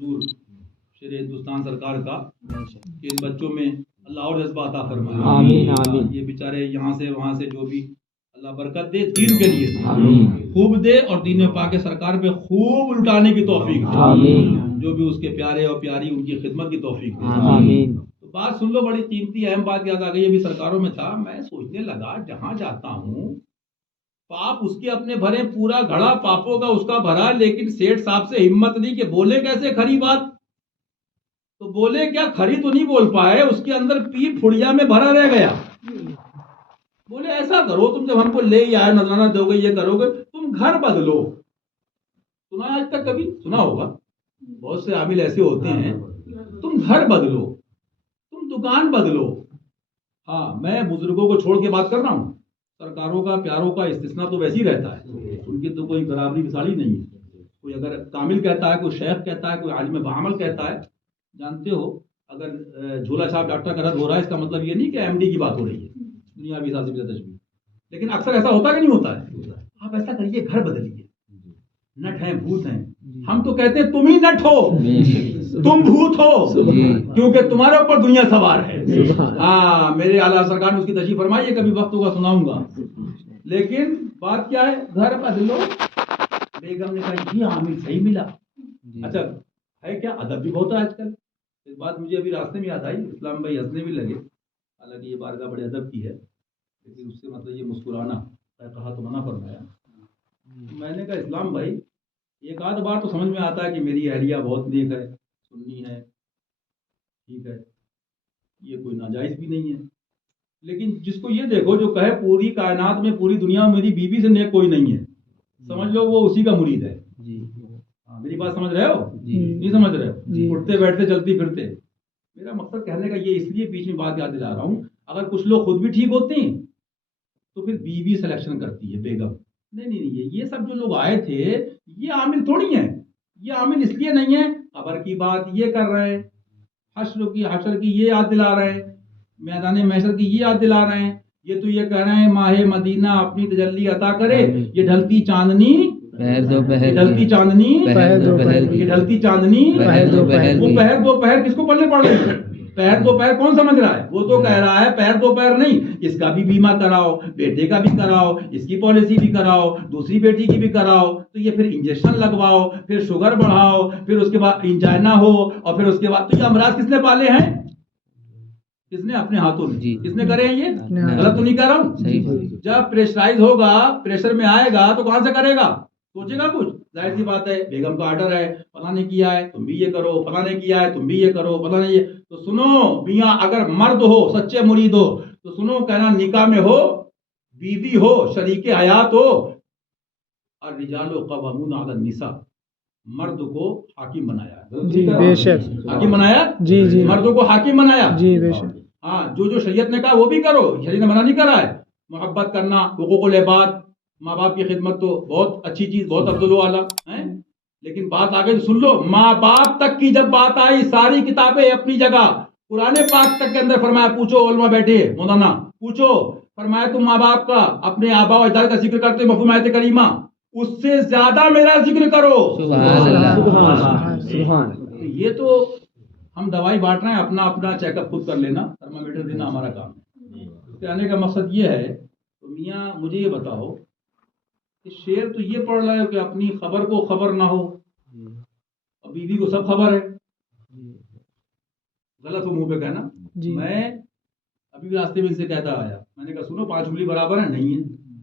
حضور شیر ہندوستان سرکار کا کہ ان بچوں میں اللہ اور جذبہ عطا فرمائے. آمین آمین. یہ بیچارے یہاں سے وہاں سے جو بھی اللہ برکت دے دین کے لیے خوب دے اور دین پاک سرکار پہ خوب الٹانے کی توفیق دے. آمین. جو بھی اس کے پیارے اور پیاری ان کی خدمت کی توفیق دے. آمین. تو بات سن لو, بڑی قیمتی اہم بات یاد آ گئی. ابھی سرکاروں میں تھا, میں سوچنے لگا جہاں جاتا ہوں پاپ اس کے اپنے بھرے, پورا گھڑا پاپوں کا اس کا بھرا, لیکن سیٹھ صاحب سے ہمت نہیں کہ بولے کیسے کھری بات. تو بولے کیا, کھری تو نہیں بول پائے, اس کے اندر پیپ پھڑیا میں بھرا رہ گیا. بولے ایسا کرو تم جب ہم کو لے ہی آئے, نذرانہ دو گے, یہ کرو گے, تم گھر بدلو. سنا آج تک کبھی سنا ہوگا, بہت سے عامل ایسے ہوتے ہیں, تم گھر بدلو, تم دکان بدلو. ہاں میں بزرگوں کو چھوڑ کے بات کر رہا ہوں, سرکاروں کا پیاروں کا استثناء تو ویسے ہی رہتا ہے, ان کی تو کوئی برابری مثالی نہیں ہے. کوئی اگر کامل کہتا ہے, کوئی شیخ کہتا ہے, کوئی عالم بعمل کہتا ہے. جانتے ہو اگر جھولا صاحب ڈاکٹر کا رد ہو رہا ہے, اس کا مطلب یہ نہیں کہ ایم ڈی کی بات ہو رہی ہے, دنیا بھی سازی بھی تشبیہ. لیکن اکثر ایسا ہوتا کہ نہیں ہوتا ہے. آپ ایسا کریے, گھر بدلیے. نٹ ہیں, بھوت ہیں, ہم تو کہتے ہیں تم ہی نٹ ہو, تم بھوت ہو, کیونکہ تمہارے اوپر دنیا سوار ہے. ہاں میرے اعلیٰ سرکار نے اس کی تشریح فرمائی ہے, کبھی وقت ہوگا سناؤں گا. لیکن بات کیا ہے, گھر بدلو. بیگم نے کہا یہ عامل صحیح ملا. اچھا ہے کیا, ادب بھی بہت ہے آج کل. ایک بات مجھے ابھی راستے میں یاد آئی, اسلام بھائی ہنسنے بھی لگے, حالانکہ یہ بارگاہ بڑے ادب کی ہے, لیکن اس سے مطلب یہ مسکرانا کہا تو منع فرمایا. میں نے کہا اسلام بھائی ایک آدھ بار تو سمجھ میں آتا ہے کہ میری اہلیہ بہت نیک ہے, سنی ہے, ٹھیک ہے, یہ کوئی ناجائز بھی نہیں ہے. لیکن جس کو یہ دیکھو جو کہے پوری کائنات میں, پوری دنیا میں میری بیوی سے نیک کوئی نہیں ہے, سمجھ لو وہ اسی کا مرید ہے. میری بات سمجھ رہے ہو؟ نہیں سمجھ رہے ہو؟ اٹھتے بیٹھتے چلتی پھرتے. میرا مقصد کہنے کا یہ اس لیے بیچ میں بات یاد دلا رہا ہوں, اگر کچھ لوگ خود بھی ٹھیک ہوتے ہیں تو پھر بیوی سلیکشن کرتی ہے, بیگم. نہیں, یہ سب جو لوگ آئے تھے یہ عامل تھوڑی ہیں. یہ عامل اس لیے نہیں ہے, خبر کی بات یہ کر رہے ہیں, حشر کی یہ یاد دلا رہے ہیں, میدان محشر کی یہ یاد دلا رہے ہیں. یہ تو یہ کہہ رہے ہیں ماہ مدینہ اپنی تجلی عطا کرے, یہ ڈھلتی چاندنی ڈھلتی چاندنی یہ ڈھلتی چاندنی وہ پہر دو پہر کس کو پڑھنے پڑ رہے ہیں؟ پہر دو پہر کون سمجھ رہا ہے؟ وہ تو کہہ رہا ہے پہر دو پہر نہیں, اس کا بھی بیمہ کراؤ, بیٹے کا بھی کراؤ, اس کی پالیسی بھی کراؤ, دوسری بیٹی کی بھی کراؤ. تو یہ پھر انجیکشن لگواؤ, پھر شوگر بڑھاؤ, پھر اس کے بعد انجائنا ہو, اور پھر اس کے بعد تو یہ امراض کس نے پالے ہیں؟ کس نے؟ اپنے ہاتھوں میں. کس نے کرے ہیں یہ؟ غلط تو نہیں کر رہا ہوں. جب پریشرائز ہوگا, پریشر میں آئے گا تو کہاں سے کرے گا؟ سوچے گا کچھ؟ ظاہر سی بات ہے, بیگم کا آرڈر ہے, فلاں نے کیا ہے تم بھی یہ کرو, فلاں نے کیا ہے تم بھی یہ کرو, فلاں نے یہ. تو سنو میاں, اگر مرد ہو, سچے مرید ہو تو سنو, کہنا نکاح میں ہو, بیوی ہو, شریک حیات ہو, الرجال قوامون علی النساء, مرد کو حاکم بنایا. جی بے شک. حاکم بنایا. جی مردوں کو حاکم بنایا. جی بے شک. ہاں جو شریعت نے کہا وہ بھی کرو, شریعت نے منع نہیں کرا ہے. محبت کرنا, حقوق العباد, ماں باپ کی خدمت تو بہت اچھی چیز, بہت افضل و اعلیٰ ہے. لیکن بات آگے سن لو, ماں باپ تک کی جب بات آئی, ساری کتابیں اپنی جگہ, قرآن پاک تک کے اندر فرمایا, پوچھو علماء بیٹھے مولانا, پوچھو, فرمایا تم ماں باپ کا, اپنے آبا و اجداد کا ذکر کرتے مفہوم آیت کریمہ, اس سے زیادہ میرا ذکر کرو. سبحان. یہ تو ہم دوائی بانٹ رہے ہیں, اپنا اپنا چیک اپ خود کر لینا, تھرمامیٹر دینا ہمارا کام ہے. کہنے کا مقصد یہ ہے, تو میاں مجھے یہ بتاؤ کہ شعر تو یہ پڑھ رہا ہے کہ اپنی خبر کو خبر نہ ہو, اور بیوی کو سب خبر ہے. غلط ہو منہ پہ کہنا. میں ابھی بھی راستے میں ان سے کہتا آیا, میں نے کہا سنو 5 انگلی برابر ہے نہیں ہے,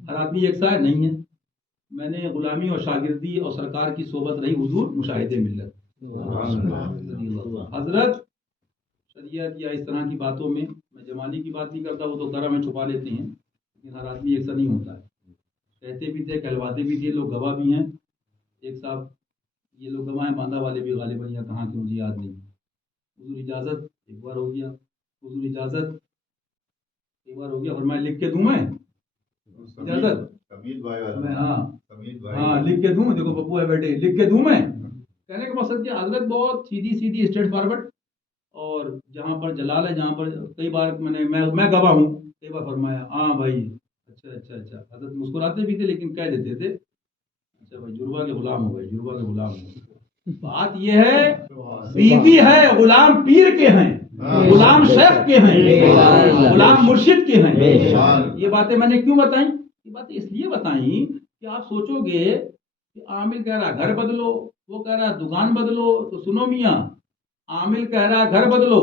ہر آدمی ایک سا ہے نہیں ہے. میں نے غلامی اور شاگردی اور سرکار کی صحبت رہی, حضور مشاہدے ملت حضرت شریعت یا اس طرح کی باتوں میں جمالی کی بات نہیں کرتا, وہ تو کرم میں چھپا لیتے ہیں, لیکن ہر آدمی ایک سا نہیں ہوتا ہے. کہتے بھی تھے, کہلواتے بھی تھے, لوگ گواہ بھی ہیں. ایک صاحب یہ لوگ گواہ ہیں, باندھا والے بھی غالباً, یا کہاں کے مجھے یاد نہیں. حضور اجازت, ایک بار ہو گیا, حضور اجازت ایک بار ہو گیا, اور میں لکھ کے دوں, میں اجازت میں ہاں لکھ کے دوں, دیکھو پپو ہے بیٹے, لکھ کے دوں میں. کہنے کا مقصد کیا, حضرت بہت سیدھی اسٹریٹ فارورڈ, اور جہاں پر جلال ہے, جہاں پر کئی بار میں گواہ ہوں, کئی بار فرمایا ہاں بھائی اچھا. حضرت مسکراتے بھی تھے لیکن کہہ دیتے تھے اچھا بھائی جربا کے غلام ہو گئے, جربا کے غلام ہو. بات یہ ہے بیوی ہے غلام پیر کے ہیں، غلام شیخ کے ہیں، غلام مرشد کے ہیں. یہ باتیں میں نے کیوں بتائیں؟ یہ باتیں اس لیے بتائیں کہ آپ سوچو گے کہ عامل کہہ رہا گھر بدلو، وہ کہہ رہا دکان بدلو، تو سنو میاں، عامل کہہ رہا ہے گھر بدلو،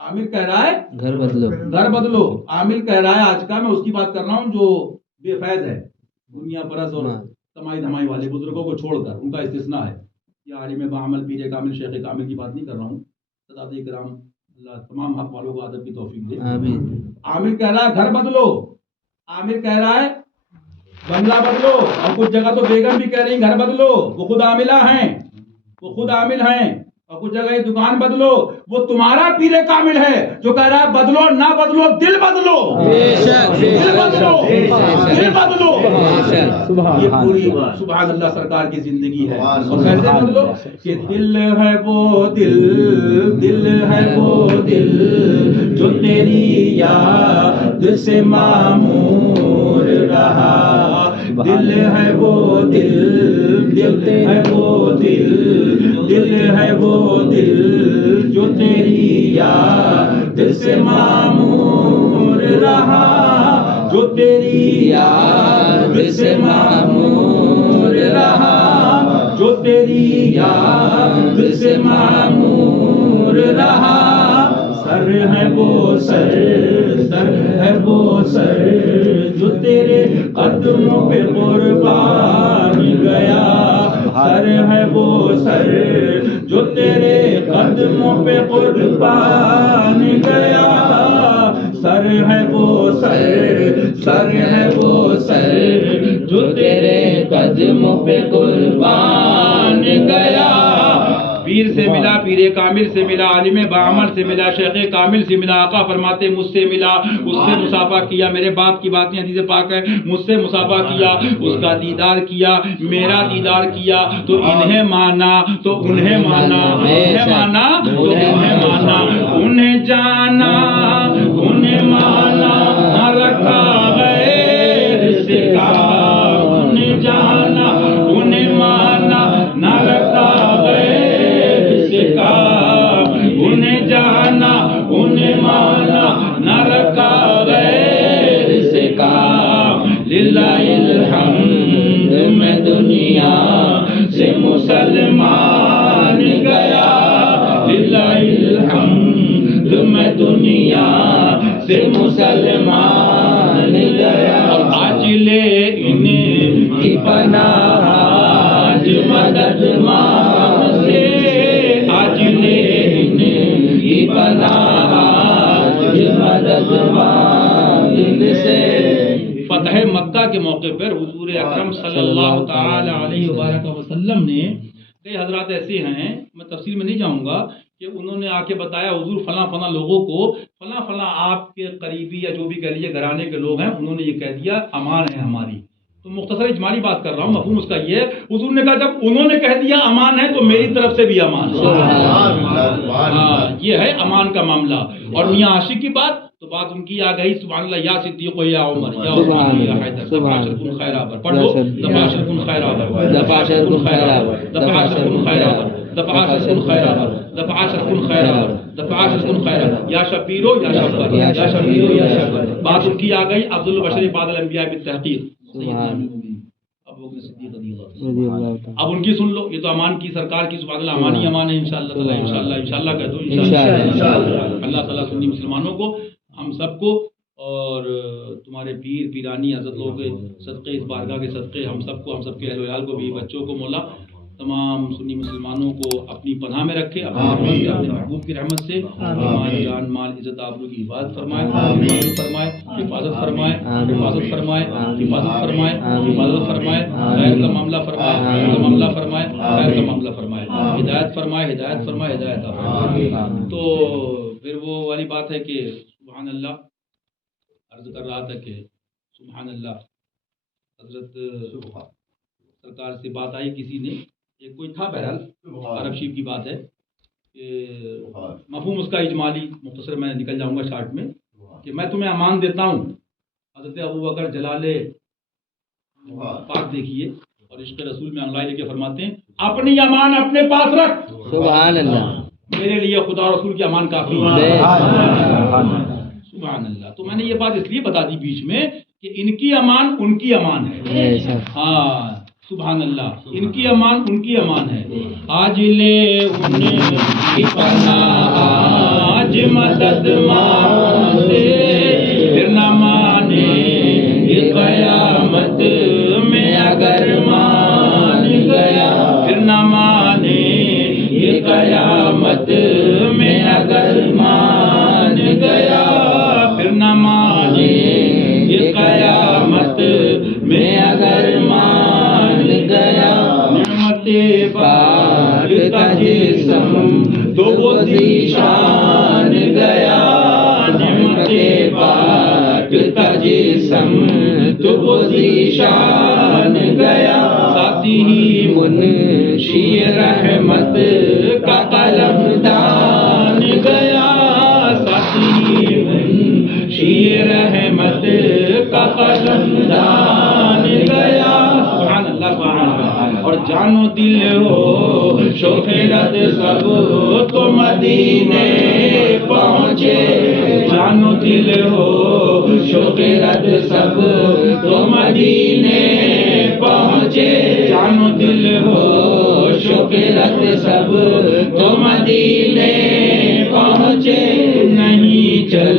عامل کہہ رہا ہے گھر بدلو، عامل کہہ رہا ہے آج کا، میں اس کی بات کر رہا ہوں جو بے فیض ہے، دنیا پرست اور کمائی دھمائی والے بزرگوں کو چھوڑ کر، ان کا استثناء ہے. یہ عالم بعمل پیر کامل شیخ کامل کی بات نہیں کر رہا ہوں. سادات کرام اللہ تمام حق والوں کو ادب کی توفیق دے. عامل کہہ رہا ہے گھر بدلو، عامل کہہ رہا ہے بنگلہ بدلو، اور کچھ جگہ تو بیگم بھی کہہ رہی گھر بدلو، وہ خود عاملہ ہیں، وہ خود عامل ہیں. اور کچھ جگہ دکان بدلو، وہ تمہارا پیر کامل ہے جو کہہ رہا ہے بدلو نہ بدلو دل بدلو، دل بدلو، دل بدلو. یہ پوری سبحان اللہ سرکار کی زندگی ہے. اور کیسے بدلو کہ دل ہے وہ دل، دل ہے وہ دل جو تیری یاد سے معمور رہا. دل ہے وہ دل، دل ہے وہ دل، دل ہے وہ دل جو تیری یاد سے معمور رہا، جو تیری یاد سے معمور رہا، جو تیری یاد سے معمور رہا. سر ہے وہ سر، سر ہے وہ سر جو تیرے قدموں پہ قربان گیا. سر ہے وہ سر جو تیرے قدموں پہ قربان گیا. سر ہے وہ سر، سر ہے وہ سر جو تیرے قدموں پہ قربان گیا. پیر سے ملا، پیر کامل سے ملا، عالم بعمل سے ملا، شیخ کامل سے ملا. آقا فرماتے مجھ سے ملا، اس سے مصافحہ کیا. میرے باپ کی بات نہیں، حدیث پاک ہے، مجھ سے مصافحہ کیا، اس کا دیدار کیا، میرا دیدار کیا. تو انہیں مانا تو انہیں مانا، انہیں مانا تو انہیں مانا، انہیں جانا انہیں مانا، نہ رکھا غیر سے کا. انہیں جانا انہیں مانا، نہ رکھا انہیں جانا انہیں مانا، نہ رکھا غیر سے کام. للہ الحمد میں دنیا سے مسلمان گیا. للہ الحمد میں دنیا سے مسلمان گیا. آج لے انہیں کی پناہ، آج مدد مانگے، آج لے کی پناہ، آج مدد مانگنے سے. فتح مکہ کے موقع پر حضور اکرم صلی اللہ تعالی علیہ وآلہ وسلم نے، کئی حضرات ایسے ہیں، میں تفصیل میں نہیں جاؤں گا، کہ انہوں نے آ کے بتایا حضور فلاں فلاں لوگوں کو، فلاں فلاں آپ کے قریبی یا جو بھی کہہ لیجیے گھرانے کے لوگ ہیں، انہوں نے یہ کہہ دیا امان ہے ہماری. تو مختصر اجمالی بات کر رہا ہوں، مفہوم اس کا یہ ہے، حضور نے کہا جب انہوں نے کہہ دیا امان ہے تو میری طرف سے بھی امان ہے. یہ ہے امان کا معاملہ. اور میاں عاشق کی بات تو بات ان کی آ گئی، سبحان اللہ، یا صدیق یا عمر یا عثمان یا حیدر، دفعہ کن خیر آور. پڑھ لو، دفعہ کن خیر آور، دفعہ کن خیر آور، دفعہ کن خیر آور، دفعہ کن خیر آور، دفعہ کن خیر آور، دفعہ کن خیر آور. یا شبیرو یا شبر، یا شبیرو یا شبر. بات ان کی آ گئی افضل البشر بعد الانبیاء بالتحقیق اب ان کی سن لو. یہ تو امان کی سرکار کی سبحان اللہ امانی امان ہے. انشاءاللہ تعالی انشاءاللہ انشاءاللہ کہہ دو انشاءاللہ. اللہ تعالیٰ سنی مسلمانوں کو، ہم سب کو، اور تمہارے پیر پیرانی حضرت لوگوں کے صدقے، اس بارگاہ کے صدقے ہم سب کو، ہم سب کے اہل ویال کو بھی، بچوں کو، مولا تمام سنی مسلمانوں کو اپنی پناہ میں رکھے، اپنے محبوب کی رحمت سے ہماری جان مال عزت آبرو کی حفاظت فرمائے، حفاظت فرمائے، حفاظت فرمائے، حفاظت فرمائے، حفاظت فرمائے، حفاظت فرمائے، خیر کا معاملہ فرمائے، خیر کا معاملہ فرمائے، خیر کا معاملہ فرمائے، ہدایت فرمائے، ہدایت فرمائے، ہدایت فرمائے. تو پھر وہ والی بات ہے کہ سبحان اللہ، عرض کر رہا تھا کہ سبحان اللہ، حضرت سرکار سے بات آئی کسی نے، ایک کوئی تھا، بہرحال عرب شریف کی بات ہے کہ مفہوم اس کا اجمالی مختصر میں نکل جاؤں گا شارٹ میں، کہ میں تمہیں امان دیتا ہوں. حضرت ابو بکر جلال پاک دیکھیے، اور عشق رسول میں انگڑائی لے کے فرماتے ہیں اپنی امان اپنے پاس رکھ. سبحان اللہ. میرے لیے خدا اور رسول کی امان کافی ہے. سبحان اللہ. تو میں نے یہ بات اس لیے بتا دی بیچ میں کہ ان کی امان ان کی امان ہے. ہاں سبحان اللہ. ان کی امان ان کی امان ہے. آج لے ان کی پناہ آج مدد مانتے پھر نہ مانے قیامت میں اگر مان گیا پھر نہ مانے یہ قیامت میں اگر مان گیا پھر نہ مانے یہ قیامت میں اگر مان گیا. نعمت پاک کا جسم تو وہ ذیشان گیا. نعمت پاک کا جسم تو وہ ذیشان گیا. ساتھی ہی منشی رحمت کا قلم دان گیا. ساتھی ہی منشی رحمت کا قلم دان گیا. سبحان اللہ سبحان اللہ. اور جانو دل ہو شوق رد سب تو مدینے پہنچے. جانو دل ہو شوق رد سب تو مدینے پہنچے. جانو دل ہو شوق رد سب تو مدینے پہنچے. نہیں چل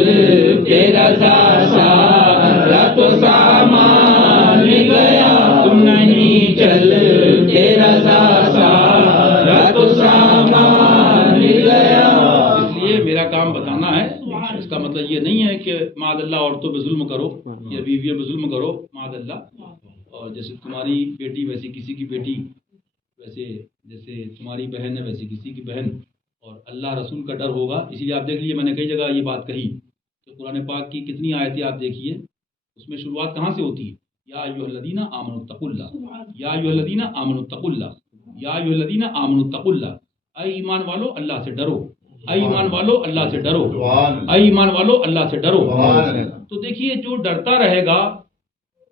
تیرا سارا تو سامان گیا. تم نہیں چل تیرا سارا تو سامان گیا. اس لیے میرا کام بتانا ہے. اس کا مطلب یہ نہیں ہے کہ معاذ اللہ عورتوں پہ ظلم کرو یا بیویوں پہ ظلم کرو معاذ اللہ. اور جیسے تمہاری بیٹی ویسے کسی کی بیٹی, ویسے جیسے تمہاری بہن ہے ویسے کسی کی بہن. اور اللہ رسول کا ڈر ہوگا. اسی لیے آپ دیکھ لیجیے میں نے کئی جگہ یہ بات کہی کہ قرآن پاک کی کتنی آیتیں آپ دیکھیے اس میں شروعات کہاں سے ہوتی ہے؟ یا ایھا الذین آمنوا اتقوا اللہ, یا ایھا الذین آمنوا اتقوا اللہ, یا ایھا الذین آمنوا اتقوا اللہ. اے ایمان والو اللہ سے ڈرو. اے ایمان والو اللہ سے ڈرو. اے ایمان والو اللہ سے ڈرو. تو دیکھیے جو ڈرتا رہے گا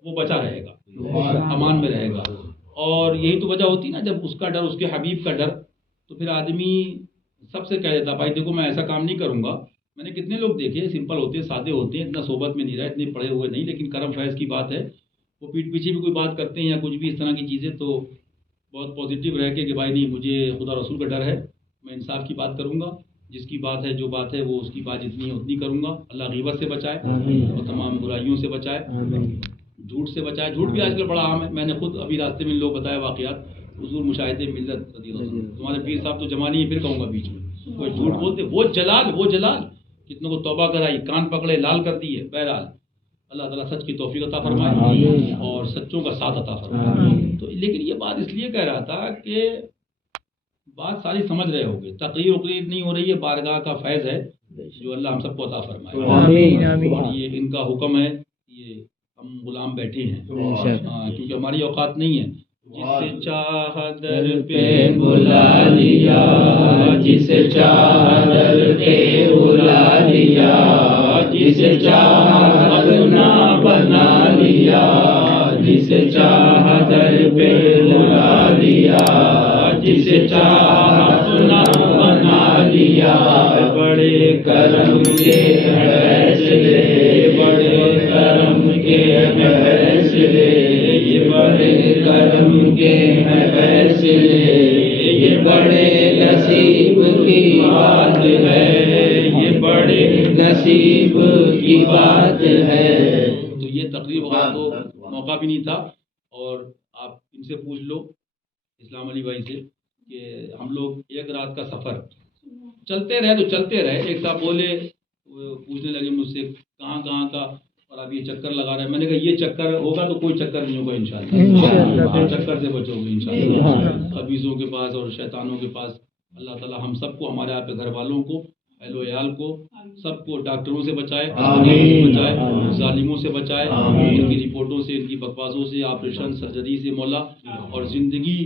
وہ بچا رہے گا, امان میں رہے گا. اور یہی تو وجہ ہوتی نا جب اس کا ڈر اس کے حبیب کا ڈر, تو پھر آدمی سب سے کہہ دیتا بھائی دیکھو میں ایسا کام نہیں کروں گا. میں نے کتنے لوگ دیکھے سمپل ہوتے ہیں, سادے ہوتے ہیں, اتنا صحبت میں نہیں رہے, اتنے پڑھے ہوئے نہیں, لیکن کرم فیض کی بات ہے. وہ پیٹ پیچھے بھی کوئی بات کرتے ہیں یا کچھ بھی اس طرح کی چیزیں, تو بہت پازیٹیو رہ کے کہ بھائی نہیں مجھے خدا رسول کا ڈر ہے, میں انصاف کی بات کروں گا, جس کی بات ہے جو بات ہے وہ اس کی بات جتنی ہے اتنی کروں گا. اللہ غیبت سے بچائے اور تمام برائیوں سے بچائے, جھوٹ سے بچائے. جھوٹ بھی آج کل بڑا عام ہے. میں نے خود ابھی راستے میں لوگ بتایا واقعات, حضور مشاہدے ملت رضی اللہ عنہ. تمہارے پیر صاحب تو جمع نہیں ہے, پھر کہوں گا بیچ میں کوئی جھوٹ بولتے, وہ جلال کتنوں کو توبہ کرائی, کان پکڑے, لال کر دیے. بہرحال اللہ تعالیٰ سچ کی توفیق عطا فرمائے اور سچوں کا ساتھ عطا فرمائے. تو لیکن یہ بات اس لیے کہہ رہا تھا کہ بات ساری سمجھ رہے ہوگے, تقریر وقریر نہیں ہو رہی ہے, بارگاہ کا فیض ہے جو اللہ ہم سب کو عطا فرمائے. اور یہ ان کا حکم ہے, یہ ہم غلام بیٹھے ہیں کیونکہ ہماری اوقات نہیں ہے. جسے چاہ در پہ بلا لیا, جسے چاہ در پہ بلا لیا, جسے چاہ اپنا بنا لیا, جسے چاہ در پہ بلا لیا, جسے چاہ اپنا بنا لیا. بڑے کرم کے فیصلے, بڑے کرم کے فیصلے, یہ بڑے کرم کے فیصلے, یہ بڑے نصیب کی بات ہے, یہ بڑے نصیب کی بات ہے. تو یہ تقریب آپ کو موقع بھی نہیں تھا, اور آپ ان سے پوچھ لو اسلام علی بھائی سے کہ ہم لوگ ایک رات کا سفر چلتے رہے تو چلتے رہے. ایک صاحب بولے, پوچھنے لگے مجھ سے کہاں کہاں کا, اور آپ یہ چکر لگا رہے ہیں. میں نے کہا یہ چکر ہوگا تو کوئی چکر نہیں ہوگا انشاءاللہ. آپ چکر سے بچو گے انشاءاللہ. خبیثوں کے پاس اور شیطانوں کے پاس اللہ تعالیٰ ہم سب کو, ہمارے آپ کے گھر والوں کو, اہل و عیال کو, سب کو ڈاکٹروں سے بچائے, بچائے, ظالموں سے بچائے, ان کی رپورٹوں سے, ان کی بکواسوں سے, آپریشن سرجری سے مولا, اور زندگی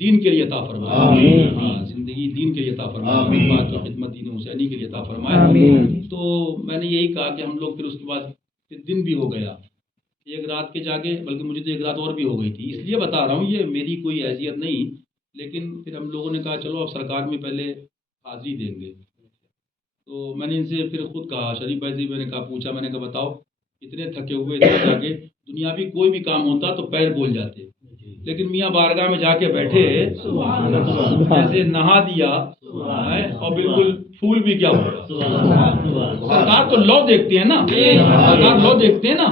دین کے لیے عطا فرمائے. ہاں زندگی دین کے لیے عطا فرمائے, بات کی خدمت دین حسینی کے لیے عطا فرمائے. تو میں نے یہی کہا کہ ہم لوگ پھر اس کے بعد پھر دن بھی ہو گیا, ایک رات کے جا کے، بلکہ مجھے تو ایک رات اور بھی ہو گئی تھی، اس لیے بتا رہا ہوں، یہ میری کوئی حیثیت نہیں، لیکن پھر ہم لوگوں نے کہا چلو اب سرکار میں پہلے حاضری دیں گے، تو میں نے ان سے پھر خود کہا، شریف بھائی سے میں نے کہا، پوچھا، میں نے کہا بتاؤ اتنے تھکے ہوئے اتنے جا کے، دنیاوی کوئی بھی کام ہوتا تو پیر بول جاتے، لیکن میاں بارگاہ میں جا کے بیٹھے، جیسے نہا دیا اور بالکل پھول بھی کیا ہوا، سرکار تو لو دیکھتے ہیں نا، سرکار لو دیکھتے ہیں نا،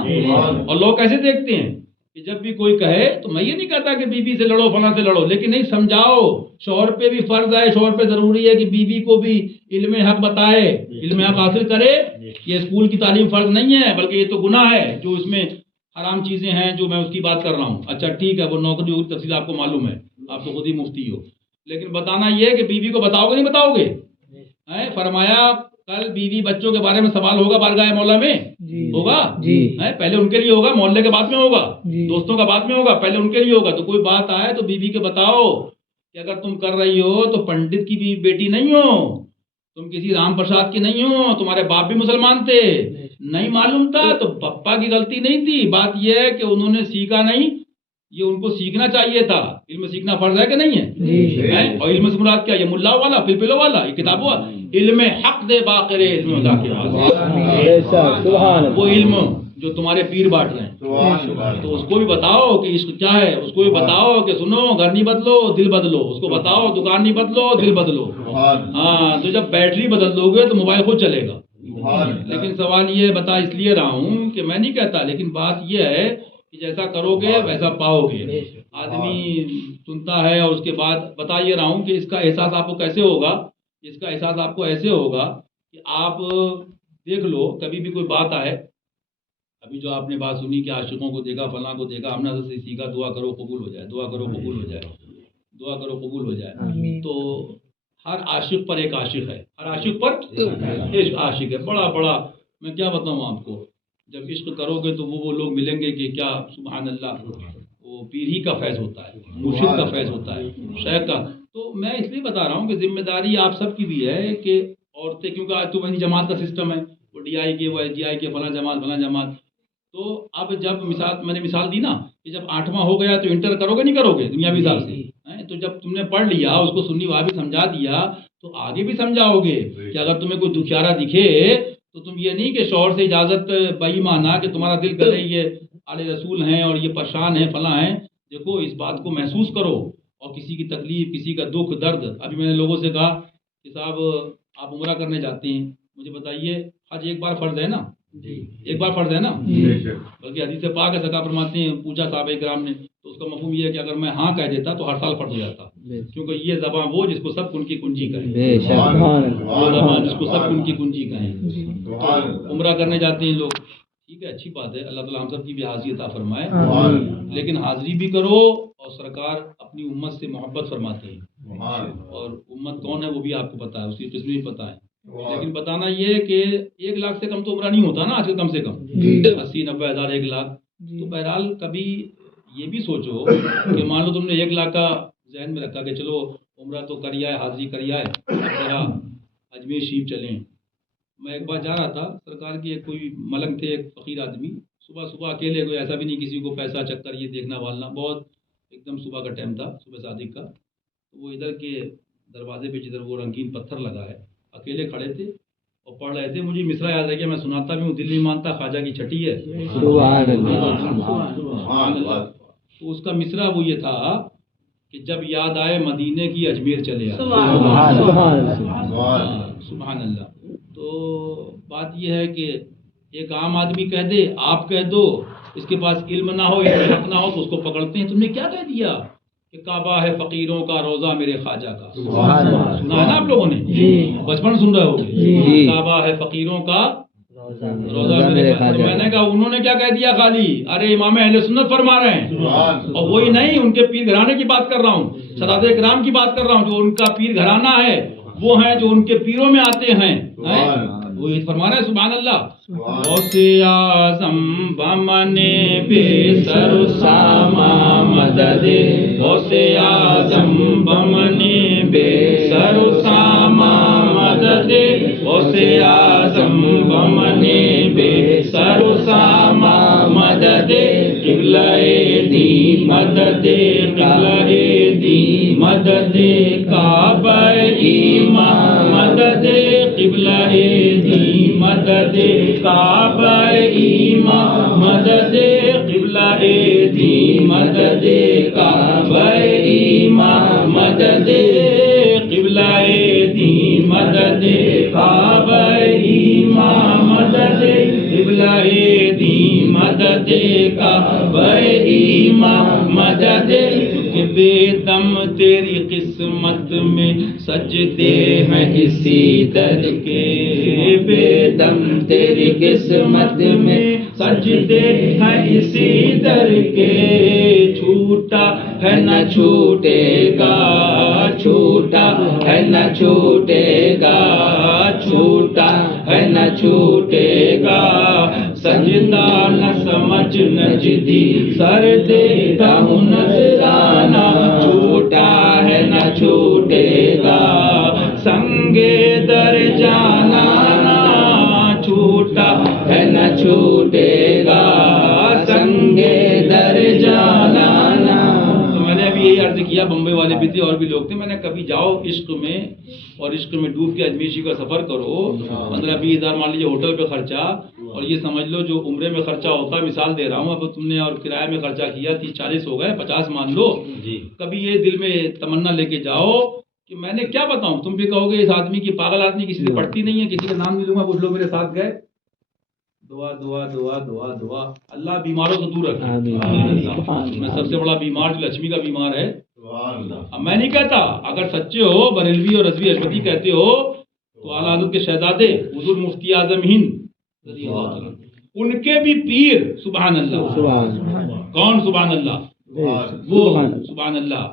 اور لو کیسے دیکھتے ہیں کہ جب بھی کوئی کہے، تو میں یہ نہیں کہتا کہ بیوی سے لڑو، فلاں سے لڑو، لیکن نہیں سمجھاؤ، شوہر پہ بھی فرض ہے، شوہر پہ ضروری ہے کہ بیوی کو بھی علم حق بتائے، علم حق حاصل کرے، یہ اسکول کی تعلیم فرض نہیں ہے، بلکہ یہ تو گناہ ہے، جو اس میں حرام چیزیں ہیں جو میں اس کی بات کر رہا ہوں، اچھا ٹھیک ہے، وہ نوکری کی تفصیل آپ کو معلوم ہے، آپ تو خود ہی مفتی ہو، لیکن بتانا یہ ہے کہ بیوی کو بتاؤ گے نہیں بتاؤ گے؟ فرمایا کل بیوی بچوں کے بارے میں سوال ہوگا بارگاہ مولا میں، ہوگا، پہلے ان کے لیے ہوگا، محلے کے بعد میں ہوگا، دوستوں کا بعد میں ہوگا، پہلے ان کے لیے ہوگا، تو کوئی بات آئے تو بیوی کے بتاؤ کہ اگر تم کر رہی ہو تو پنڈت کی بھی بیٹی نہیں ہو، تم کسی رام پرساد کی نہیں ہو، تمہارے باپ بھی مسلمان تھے، نہیں معلوم تھا تو پپا کی غلطی نہیں تھی، بات یہ ہے کہ انہوں نے سیکھا نہیں، یہ ان کو سیکھنا چاہیے تھا، علم سیکھنا فرض ہے کہ نہیں ہے؟ اور علم سے مراد کیا؟ یہ ملا والا پلپلو والا، یہ کتاب ہوا علم حق دے باقر علم اللہ کے، وہ علم جو تمہارے پیر بانٹ رہے ہیں، تو اس کو بھی بتاؤ کہ عشق کیا ہے، اس کو بھی بتاؤ کہ سنو گھر نہیں بدلو دل بدلو، اس کو بتاؤ دکان نہیں بدلو دل بدلو، ہاں تو جب بیٹری بدل دو گے تو موبائل خود چلے گا، لیکن سوال یہ بتا اس لیے رہا ہوں کہ میں نہیں کہتا، لیکن بات یہ ہے کہ جیسا کرو گے ویسا پاؤ گے، آدمی سنتا ہے اور اس کے بعد بتا یہ رہا ہوں کہ اس کا احساس آپ کو کیسے ہوگا، اس کا احساس آپ کو ایسے ہوگا کہ آپ دیکھ لو کبھی بھی کوئی بات آئے، ابھی جو آپ نے بات سنی کہ عاشقوں کو دیکھا فلاں کو دیکھا، ہم نے حضرت سے سیکھا دعا کرو قبول ہو جائے، دعا کرو قبول ہو جائے، دعا کرو قبول ہو جائے، تو ہر عاشق پر ایک عاشق ہے، ہر عاشق پر ایک عاشق ہے، بڑا بڑا میں کیا بتاؤں آپ کو، جب عشق کرو گے تو وہ لوگ ملیں گے کہ کیا سبحان اللہ، وہ پیر ہی کا فیض ہوتا ہے، مرشد کا فیض ہوتا ہے، شیخ کا، تو میں اس لیے بتا رہا ہوں کہ ذمہ داری آپ سب کی بھی ہے کہ عورتیں، کیونکہ آج تو وہی جماعت کا سسٹم ہے، وہ ڈی آئی کے، وہ ایس ڈی آئی کے، فلاں جماعت، تو اب جب میں نے مثال دی نا کہ جب 8واں ہو گیا تو انٹر کرو گے نہیں کرو گے دنیاوی حساب سے، تو جب تم نے پڑھ لیا اس کو سنی وہاں بھی سمجھا دیا تو آگے بھی سمجھاؤ گے کہ اگر تمہیں کوئی دکھیارا دکھے تو تم یہ نہیں کہ شوہر سے اجازت بئی مانا کہ تمہارا دل کرے یہ اعلی رسول ہیں اور یہ پریشان ہیں فلاں ہیں، دیکھو اس بات کو محسوس کرو، اور کسی کی تکلیف کسی کا دکھ درد، ابھی میں نے لوگوں سے کہا کہ صاحب آپ عمرہ کرنے جاتے ہیں، مجھے بتائیے حج ایک بار فرض ہے نا، ایک بار فرض ہے نا، بلکہ حدیث پاک ہے سرکار فرماتے ہیں، پوچھا صحابہ کرام نے تو اس کا مفہوم یہ ہے کہ اگر میں ہاں کہہ دیتا تو ہر سال فرض ہو جاتا، کیونکہ یہ زبان وہ جس کو سب کن کی کنجی کہیں، وہ زبان جس کو سب کن کی کنجی کہیں، تو عمرہ کرنے جاتے ہیں لوگ، ٹھیک ہے اچھی بات ہے، اللہ تعالیٰ ہم سب کی بھی حاضری عطا فرمائے، لیکن حاضری بھی کرو، اور سرکار اپنی امت سے محبت فرماتے ہیں، اور امت کون ہے وہ بھی آپ کو پتا ہے، اس کی قسم بھی پتا ہے، لیکن بتانا یہ ہے کہ 1 لاکھ سے کم تو عمرہ نہیں ہوتا نا آج کل، کم سے کم 80-90 ہزار 1 لاکھ، تو بہرحال کبھی یہ بھی سوچو کہ مان لو تم نے 1 لاکھ کا ذہن میں رکھا کہ چلو عمرہ تو کری آئے، حاضری کری آئے، اب ذرا اجمیر شریف چلیں، میں ایک بار جا رہا تھا، سرکار کی ایک کوئی ملنگ تھے، ایک فقیر آدمی، صبح اکیلے، کوئی ایسا بھی نہیں کسی کو پیسہ چکر یہ دیکھنا والنا، بہت ایک دم صبح کا ٹائم تھا، صبح صادق کا، وہ ادھر کے دروازے پہ جدھر وہ رنگین پتھر لگا ہے اکیلے کھڑے تھے اور پڑھ رہے تھے، مجھے مصرع یاد ہے کہ میں سناتا بھی ہوں، دل نہیں مانتا خواجہ کی چھٹی ہے، تو اس کا مصرع وہ یہ تھا کہ جب یاد آئے مدینے کی اجمیر چلے آئے، سبحان اللہ، تو بات یہ ہے کہ ایک عام آدمی کہہ دے، آپ کہہ دو، اس کے پاس علم نہ ہو، حق نہ ہو تو اس کو پکڑتے ہیں، تم نے کیا کہہ دیا کہ کعبہ ہے فقیروں کا روزہ میرے خواجہ کا، سنا ہے نا آپ لوگوں نے، بچپن سن رہے ہوگے، کعبہ ہے فقیروں کا روزہ میرے خواجہ، میں نے کہا انہوں نے کیا کہہ دیا خالی، ارے امام اہل سنت فرما رہے ہیں، اور وہی نہیں، ان کے پیر گھرانے کی بات کر رہا ہوں، سادات کرام کی بات کر رہا ہوں، جو ان کا پیر گھرانہ ہے وہ ہیں جو ان کے پیروں میں آتے ہیں، وہ یہ فرما رہے ہیں سبحان اللہ، غوث اعظم بمن بے سر ساما مدد، غوث اعظم بمن بے سر ساما مدد، غوث اعظم بمن بے سر ساما مدد، دی مدد قبلہ دی مدد کعبہ ایمان مدد قبلہ دی مدد کعبہ ایمان مدد قبلہ دی مدد کعبہ ایمان مدد قبلہ دی مدد کعبہ ایمان مدد قبلہ دی مدد کعبہ ایمان مدد بے دم تیری قسمت میں سجدے ہیں اسی در کے بے دم تیری قسمت میں سجدے ہیں اسی در کے چھوٹا ہے نہ چھوٹے گا چھوٹا ہے نہ چھوٹے گا چھوٹا ہے نہ چھوٹے گا سجدہ نہ سمجھ نجدی سر دیتا ہوں نذرانہ چھوٹا ہے نہ چھوٹے گا سنگے در جانا چھوٹا ہے نہ چھوٹے گا سنگے در جانا تو میں نے ابھی یہی عرض کیا بمبئی والے بھی تھے اور بھی لوگ تھے میں نے کبھی جاؤ عشق میں اور عشق میں ڈوب کے اجمیشی کا سفر کرو 15-20 ہزار مان لیجیے ہوٹل پہ خرچہ اور یہ سمجھ لو جو عمرے میں خرچہ ہوتا ہے مثال دے رہا ہوں اب تم نے اور کرایہ میں خرچہ کیا 30-40 ہو گئے 50 مان لو جی کبھی یہ دل میں تمنا لے کے جاؤ کہ میں نے کیا بتاؤں تم بھی کہو گے اس آدمی کی پاگل آدمی کسی سے پڑھتی نہیں ہے کسی کا نام نہیں لوں گا کچھ لوگ میرے ساتھ گئے دعا دعا دعا دعا دعا اللہ بیماروں سے دور رکھے میں سب سے بڑا بیمار جو لکشمی کا بیمار ہے اب میں نہیں کہتا اگر سچے ہو بریلوی اور رضوی حشمتی کہتے ہو تو اعلیٰ حضرت کے شہزادے حضور مفتی اعظم ہند رضی اللہ عنہ ان کے بھی پیر سبحان اللہ کون سبحان اللہ وہ سبحان اللہ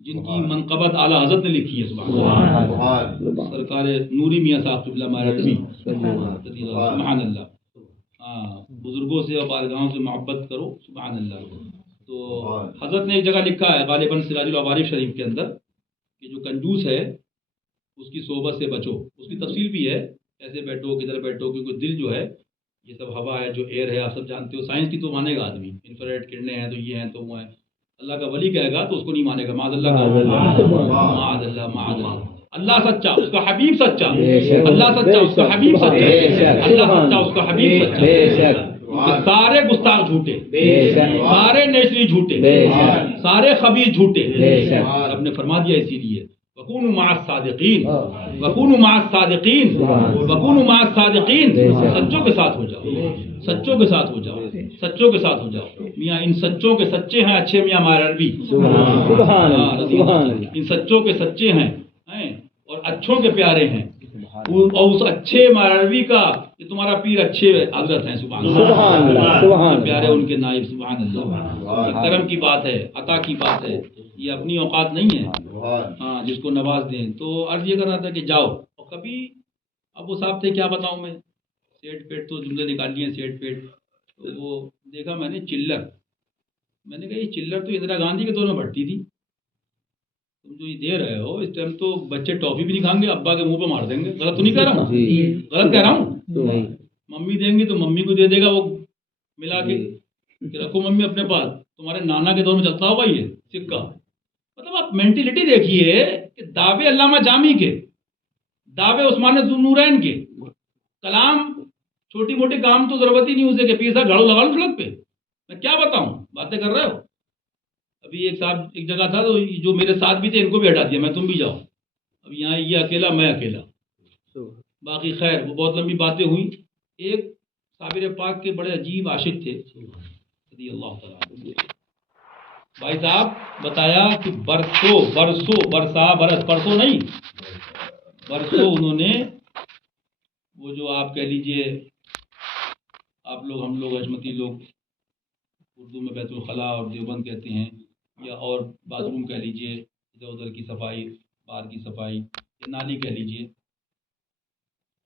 جن کی منقبت اعلیٰ حضرت نے لکھی ہے سبحان اللہ سرکار نوری میاں صاحب قبلہ مہربی سبحان اللہ بزرگوں سے اور بارگاہوں سے محبت کرو سبحان اللہ تو حضرت نے ایک جگہ لکھا ہے غالباً سراج العوارف شریف کے اندر کہ جو کنجوس ہے اس کی صحبت سے بچو اس کی تفصیل بھی ہے ایسے بیٹھو کدھر بیٹھو کیونکہ دل جو ہے یہ سب ہوا ہے جو ایئر ہے آپ سب جانتے ہو سائنس کی تو مانے گا آدمی انفرارڈ کرنیں ہیں تو یہ ہیں تو وہ ہیں اللہ کا ولی کہے گا تو اس کو نہیں مانے گا معاذ اللہ کا معاذ اللہ معاذ اللہ اللہ سچا اس کا حبیب سچا اللہ سچا اس کا حبیب سچا اللہ سچا اس کا حبیب سچا سارے گستاخ جھوٹے سارے نیچری جھوٹے سارے خبیث جھوٹے رب نے فرما دیا اسی لیے وَكُونُوا مَعَ الصَّادِقِينَ وَكُونُوا مَعَ الصَّادِقِينَ وَكُونُوا مَعَ الصَّادِقِينَ سچوں کے ساتھ ہو جاؤ سچوں کے ساتھ ہو جاؤ سچوں کے ساتھ ہو جاؤ میاں ان سچوں کے سچے ہیں اچھے میاں مہربی ان سچوں کے سچے ہیں اور اچھوں کے پیارے ہیں اور اس اچھے مہربی کا کہ تمہارا پیر اچھے حضرت ہیں سبحان اللہ پیارے ان کے نائب سبحان اللہ کرم کی بات ہے عطا کی بات ہے یہ اپنی اوقات نہیں ہے ہاں جس کو نواز دیں تو عرض یہ کر رہا تھا کہ جاؤ اور کبھی اب وہ صاحب تھے کیا بتاؤں میں سیٹ پیٹ تو جملے نکال لیے سیٹ پیٹ تو وہ دیکھا میں نے چلر میں نے کہا یہ چلر تو اندرا گاندھی کے دور میں بڑھتی تھی تم جو یہ دے رہے ہو اس ٹائم تو بچے ٹافی بھی نہیں کھائیں گے ابا کے منہ پہ مار دیں گے غلط تو نہیں کہہ رہا ہوں غلط کہہ رہا ہوں ممی دیں گی تو ممی کو دے دے گا وہ ملا کے کہ رکھو ممی اپنے پاس تمہارے نانا کے دور میں چلتا ہوگا یہ سکہ مطلب آپ مینٹلٹی دیکھیے کہ دعوے علامہ جامی کے دعوے عثمان ذوالنورین کے کلام چھوٹی موٹی کام تو ضرورت ہی نہیں اسے کہ پیر صاحب جھاڑو لگا لو سڑک پہ میں کیا بتاؤں باتیں کر رہے ہو ابھی ایک صاحب ایک جگہ تھا تو جو میرے ساتھ بھی تھے ان کو بھی ہٹا دیا میں تم بھی جاؤ اب یہاں یہ اکیلا میں اکیلا باقی خیر وہ بہت لمبی باتیں ہوئیں ایک صابر پاک کے بڑے عجیب عاشق تھے رضی اللہ تعالیٰ بھائی صاحب بتایا کہ برسوں نہیں برسوں انہوں نے وہ جو آپ کہہ لیجئے آپ لوگ ہم لوگ حشمتی لوگ اردو میں بیت الخلاء اور دیوبند کہتے ہیں یا اور باتھ روم کہہ لیجئے ادھر ادھر کی صفائی باہر کی صفائی یا نالی کہہ لیجئے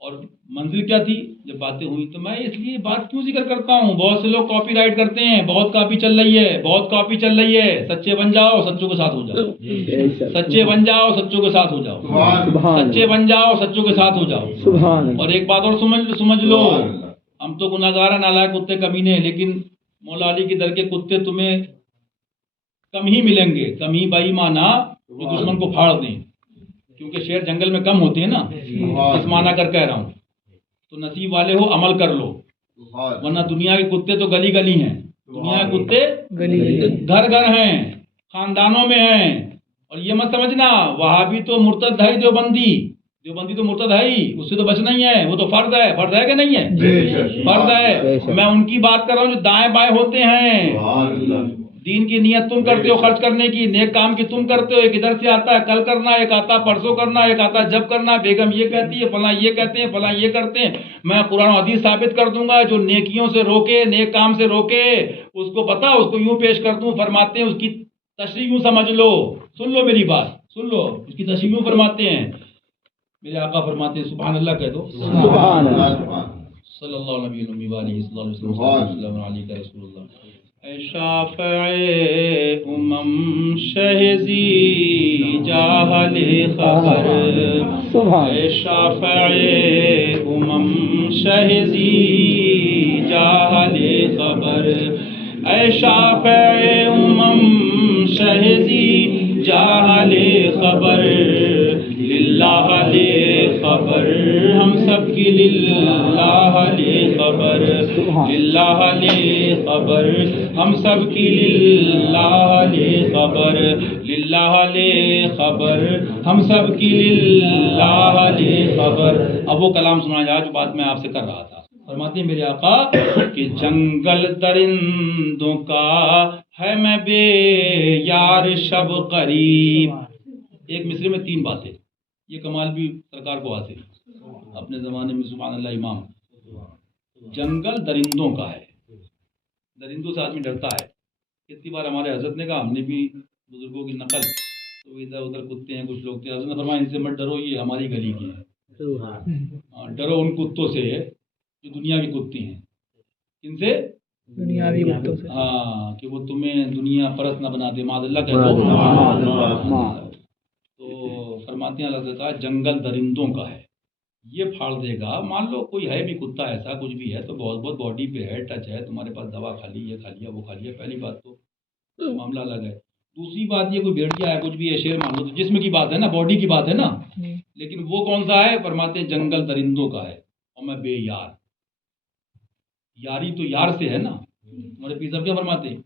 اور منزل کیا تھی جب باتیں ہوئی تو میں اس لیے بات کیوں ذکر کرتا ہوں بہت سے لوگ کاپی رائٹ کرتے ہیں بہت کاپی چل رہی ہے بہت کاپی چل رہی ہے سچے بن جاؤ سچوں کے ساتھ ہو جاؤ سچے بن جاؤ سچوں کے ساتھ ہو جاؤ سچے بن جاؤ سچوں کے ساتھ ہو جاؤ اور ایک بات اور سمجھ لو ہم تو گناہگار نالائق کتے کمینے لیکن مولا علی کے در کے کتے تمہیں کم ہی ملیں گے، کم ہی بائی مانا جو دشمن کو پھاڑ دیں، کیونکہ شیر جنگل میں کم ہوتے ہیں نا، اس معنی کر کہہ رہا ہوں۔ تو نصیب والے ہو عمل کر لو، ورنہ دنیا کے کتے تو گلی گلی ہیں، دنیا کے کتے گھر گھر ہیں، خاندانوں میں ہیں۔ اور یہ مت سمجھنا وہابی تو مرتد ہے، دیوبندی تو مرتد ہے ہی، اس سے تو بچنا ہی ہے، وہ تو فرض ہے کہ نہیں ہے؟ فرض ہے۔ میں ان کی بات کر رہا ہوں جو دائیں بائیں ہوتے ہیں، دین کی نیت تم کرتے ہو خرچ کرنے کی، نیک کام کی تم کرتے ہو، ایک ادھر سے آتا ہے کل کرنا، ایک آتا پرسوں کرنا، ایک آتا جب کرنا، بیگم یہ کہتی ہے، فلاں یہ کہتے ہیں، فلاں یہ کرتے ہیں۔ میں قرآن و حدیث ثابت کر دوں گا، جو نیکیوں سے روکے، نیک کام سے روکے، اس کو پتا، اس کو یوں پیش کر دوں، فرماتے ہیں اس کی تشریح یوں سمجھ لو، سن لو میری بات، سن لو، اس کی تشریح یوں فرماتے ہیں، میرے آقا فرماتے ہیں، سبحان اللہ کہہ دو، سبحان اللہ، صلی اللہ علیہ وسلم علیہ رسول اللہ۔ اے شافع امم شہزی جاہل خبر، اے شافع امم شہزی جاہل خبر، اے شافع امم شہزی جاہل خبر، للہ لے خبر، ہم سب کی للہ لے خبر، للہ لے خبر، ہم سب کی للہ لے خبر، للہ لے خبر، ہم سب کی للہ لے خبر۔ اب وہ کلام سنا جائے جو بات میں آپ سے کر رہا تھا۔ فرماتے ہیں میرے آقا کہ جنگل درندوں کا ہے میں بے یار شب قریب۔ ایک مصرے میں 3 باتیں، یہ کمال بھی سرکار کو حاصل اپنے زمانے میں، سبحان اللہ امام۔ جنگل درندوں کا ہے، درندوں سے آدمی ڈرتا ہے۔ کتنی بار ہمارے حضرت نے کہا، ہم نے بھی بزرگوں کی نقل، تو ادھر ادھر کتے ہیں کچھ لوگ تھے، حضرت نے فرمایا ان سے مت ڈرو، یہ ہماری گلی کے ہیں، ڈرو ان کتوں سے جو دنیا کے کتے ہیں۔ ان سے؟ دنیاوی کتوں سے، ہاں، کہ وہ تمہیں دنیا پرست نہ بنا دے، معاذ اللہ کہہ دو۔ تو فرماتے ہیں اللہ تعالیٰ جنگل درندوں کا ہے، یہ پھاڑ دے گا۔ مان لو کوئی ہے بھی کتا ایسا کچھ بھی ہے تو بہت باڈی پہ ہے، ٹچ ہے، تمہارے پاس دوا کھا لی، یہ کھا لیا وہ کھا لیا، پہلی بات تو معاملہ الگ ہے۔ دوسری بات یہ کوئی بھیڑیا ہے کچھ بھی ہے، شیر مان لو، تو جسم کی بات ہے نا، باڈی کی بات ہے نا، لیکن وہ کون سا ہے؟ فرماتے ہیں جنگل درندوں کا ہے، اور میں بے یار۔ یاری تو یار سے ہے نا، ہمارے پیر صاحب کیا فرماتے ہیں؟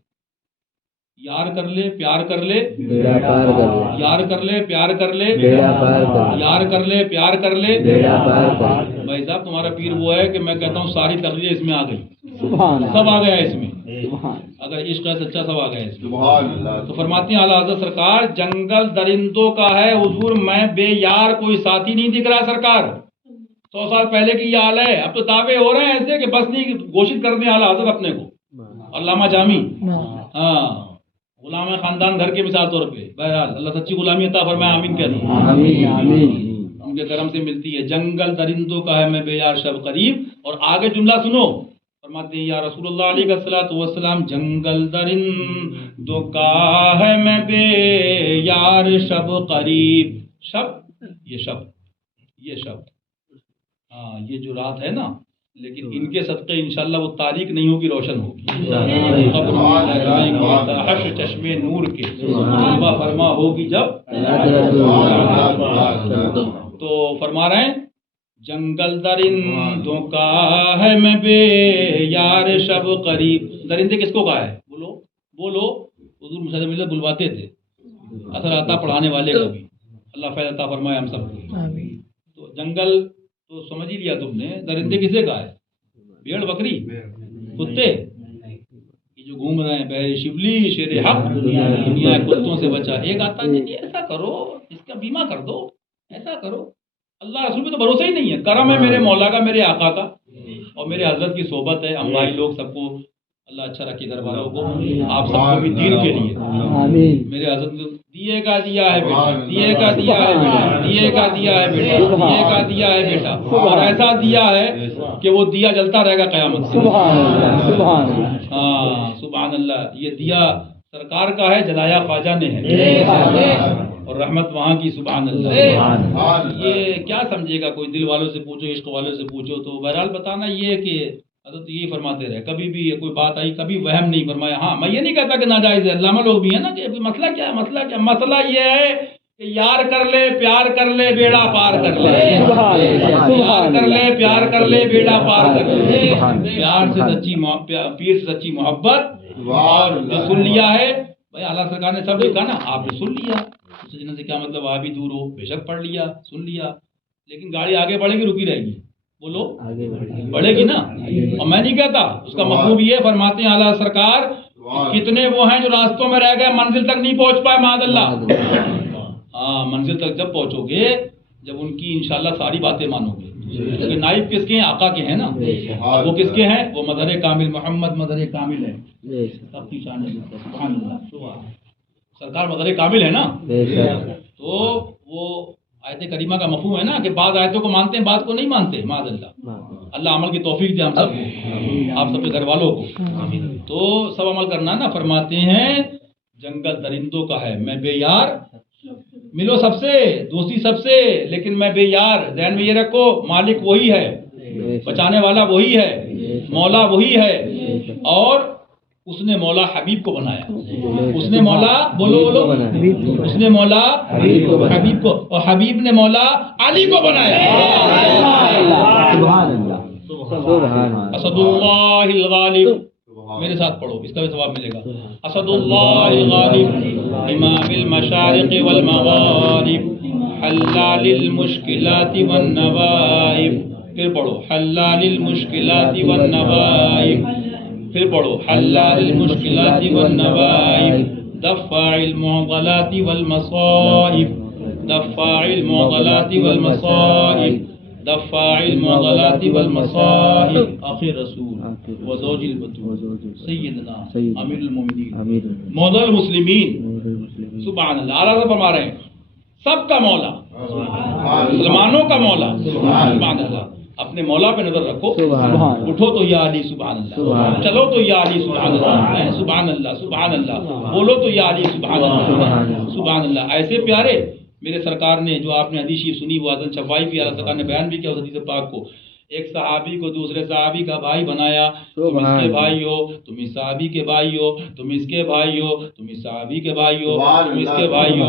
یار کر لے پیار کر لے بیڑا پار کر لے، یار کر لے پیار کر لے بیڑا پار کر لے، یار کر لے پیار کر لے بیڑا پار کر لے۔ بھائی صاحب تمہارا پیر وہ ہے کہ میں کہتا ہوں ساری تقریریں اس میں آ گئی، سبحان اللہ، سب آ گیا اس میں، سبحان اگر عشق ہے سچا سب آ گیا اس میں۔ تو فرماتے ہیں اعلیٰ حضرت سرکار جنگل درندوں کا ہے حضور، میں بے یار، کوئی ساتھی نہیں دکھ رہا سرکار۔ 100 سال پہلے کی یہ حال ہے، اب تو دعوے ہو رہے ہیں ایسے کہ بس نہیں گھوشت کر دیں اعلیٰ حضرت اپنے کو، علامہ جامی، ہاں، غلام خاندان گھر کے مثال طور پہ۔ بہرحال اللہ سچی غلامی عطا فرمائے، آمین کہہ دوں، آمین آمین۔ ان کے کرم سے ملتی ہے۔ جنگل درندوں کا ہے میں بے یار شب قریب، اور آگے جملہ سنو، فرماتے ہیں یا رسول اللہ علیہ الصلوۃ والسلام جنگل درندوں کا ہے میں بے یار شب قریب۔ شب یہ شب ہاں، یہ جو رات ہے نا، لیکن ان کے صدقے انشاءاللہ وہ تاریک نہیں ہوگی، روشن ہوگی۔ قبر حش چشمے نور کے جلوہ فرما ہوگی جب۔ تو فرما رہے ہیں جنگل درندوں کا ہے میں بے یار شب قریب۔ درندے کس کو کہا ہے؟ بولو حضور مشاہدہ ملت بلواتے تھے، اثر آتا پڑھانے والے کو بھی، اللہ فیض عطا فرمائے ہم سب کو۔ تو جنگل تو سمجھ ہی لیا تم نے، درندے کسے کہا ہے؟ بھیڑ بکری کتے، یہ جو گھوم رہے ہیں بے شبلی شیر حق، دنیا کتوں سے بچا۔ ایک آتا ہے کہ ایسا کرو، اس کا بیمہ کر دو، ایسا کرو۔ اللہ رسول پہ تو بھروسہ ہی نہیں ہے۔ کرم ہے میرے مولا کا، میرے آقا کا، اور میرے حضرت کی صحبت ہے، ہم بھائی لوگ سب کو اللہ اچھا رکھے، گھر والوں کو، آپ سب کو بھی دین کے لیے۔ میرے حضرت نے دیے کا دیا ہے بیٹا، دیے کا دیا ہے بیٹا، دیے کا دیا ہے بیٹا، دیے کا دیا ہے بیٹا، اور ایسا دیا ہے کہ وہ دیا جلتا رہے گا قیامت سے۔ ہاں سبحان اللہ، یہ دیا سرکار کا ہے، جلایا خواجہ نے ہے، اور رحمت وہاں کی، سبحان اللہ۔ یہ کیا سمجھے گا کوئی؟ دل والوں سے پوچھو، عشق والوں سے پوچھو، تو بہرحال بتانا یہ ہے کہ حضرت یہی فرماتے رہے، کبھی بھی کوئی بات آئی کبھی وہم نہیں فرمایا. ہاں میں یہ نہیں کہتا کہ ناجائز ہے، علامہ لوگ بھی ہیں نا کہ مسئلہ کیا ہے، مسئلہ یہ ہے کہ یار کر لے پیار کر لے بیڑا پار کر لے، یار کر لے پیار کر لے بیڑا پار کر لے. پیار سے سچی پیر سے سچی محبت، اور جو سن لیا ہے بھائی اعلیٰ سرکار نے سب لکھا نا، آپ نے سن لیا، اس سے سے کیا مطلب آپ بھی دور ہو، بے شک پڑھ لیا سن لیا، لیکن گاڑی آگے بڑھے گی رکی رہے گی، بولو بڑھے گی نا. اور میں نہیں کہتا، اس کا مطلب یہ فرماتے ہیں اعلیٰ سرکار کتنے وہ ہیں جو راستوں میں رہ گئے، منزل تک نہیں پہنچ پائے معاذ اللہ. ہاں منزل تک جب پہنچو گے جب ان کی انشاءاللہ ساری باتیں مانو گے. لیکن نائب کس کے ہیں؟ آقا کے ہیں نا. وہ کس کے ہیں؟ وہ مظہر کامل محمد مظہر کامل ہے. سب کی شان ہے سبحان اللہ. سرکار مظہر کامل ہے نا. تو وہ آیت کریمہ کا مفہوم ہے نا کہ بعض آیتوں کو مانتے ہیں بعض کو نہیں مانتے معاذ اللہ. اللہ عمل کی توفیق دے ہم سب کو، آپ سب کے گھر والوں کو. تو سب عمل کرنا نا. فرماتے ہیں جنگل درندوں کا ہے، میں بے یار، ملو سب سے دوستی سب سے لیکن میں بے یار. ذہن میں یہ رکھو مالک وہی ہے، بچانے والا وہی ہے، مولا وہی ہے. اور اس نے مولا حبیب کو بنایا. اس نے مولا بولو اس نے مولا حبیب کو، اور حبیب نے مولا علی کو بنایا. اسد اللہ الغالب، میرے ساتھ پڑھو اس کا بھی ثواب ملے گا. اسد اللہ الغالب امام المشارق والمغارب حلال المشکلات والنوائب. پھر پڑھو حلال المشکلات والنوائب. پھر پڑھو حلال المشکلات والنوائب دفاع المعضلات والمصائب. دفاع المعضلات والمصائب. دفاع المعضلات والمصائب. آخر رسول وزوج البتول سیدنا امیر المومنین مولا المسلمین. سبحان اللہ. اعلیٰ فرما رہے ہیں سب کا مولا، مسلمانوں کا مولا. سبحان اللہ. اپنے مولا پہ نظر رکھو. اٹھو تو یا علی سبحان اللہ، چلو تو یا علی سبحان اللہ، سبحان اللہ سبحان اللہ، بولو تو یا علی سبحان اللہ سبحان اللہ. ایسے پیارے میرے سرکار نے جو آپ نے حدیث شریف سنی وہ حضرت شفائی بھی اعلیٰ سرکار نے بیان بھی کیا اس حدیث پاک کو. ایک صحابی کو دوسرے صحابی کا بھائی بنایا. تم اس کے بھائی ہو، تم اس صحابی کے بھائی ہو، تم اس کے بھائی ہو، تم اس صحابی کے بھائی ہو، تم اس کے بھائی ہو،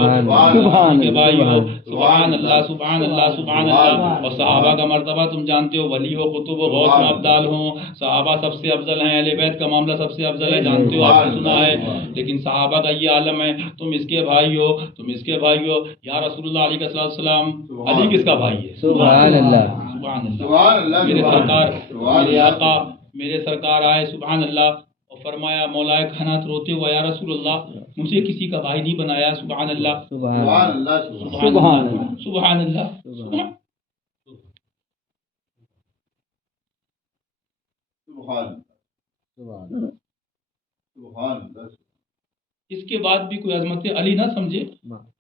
تم کے بھائی ہو. سبحان اللہ سبحان اللہ سبحان اللہ. اور صحابہ کا مرتبہ تم جانتے ہو، ولی ہو، قطب و غوث و ابدال ہوں. صحابہ سب سے افضل ہیں، اہل بیت کا معاملہ سب سے افضل ہے، جانتے ہو، آپ نے سنا ہے. لیکن صحابہ کا یہ عالم ہے، تم اس کے بھائی ہو، تم اس کے بھائی ہو. یا رسول اللہ علیہ السلام، علی کس کا بھائی ہے؟ سبحان اللہ سبحان اللہ. میرے سرکار میرے آقا میرے سرکار آئے سبحان اللہ اور فرمایا مولا کائنات روتے ہوا یا رسول اللہ مجھے کسی کا بھائی نہیں بنایا. سبحان اللہ سبحان اللہ سبحان اللہ سبحان اللہ. اس کے بعد بھی کوئی عظمت علی نہ سمجھے.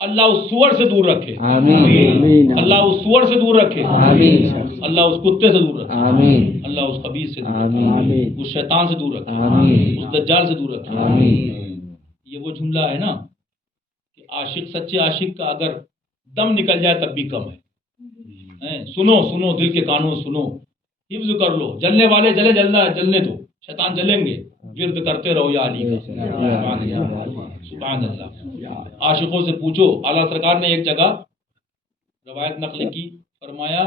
اللہ اس سور سے دور رکھے، آمین. اللہ اس سور سے دور رکھے، آمین. اللہ اس کتے سے دور رکھے، آمین. اللہ اس خبیث سے دور آمین. رکھے، اس شیطان سے دور رکھے، آمین. اس دجال سے دور رکھے. آمین. یہ وہ جملہ ہے نا کہ عاشق سچے عاشق کا اگر دم نکل جائے تب بھی کم ہے. سنو سنو دل کے کانوں سنو، حفظ کر لو. جلنے والے جلے، جلنے دو، شیطان جلیں گے. ورد کرتے رہو یا علی کا. سبحان اللہ. عاشقوں سے پوچھو. اعلیٰ سرکار نے ایک جگہ روایت نقل کی، فرمایا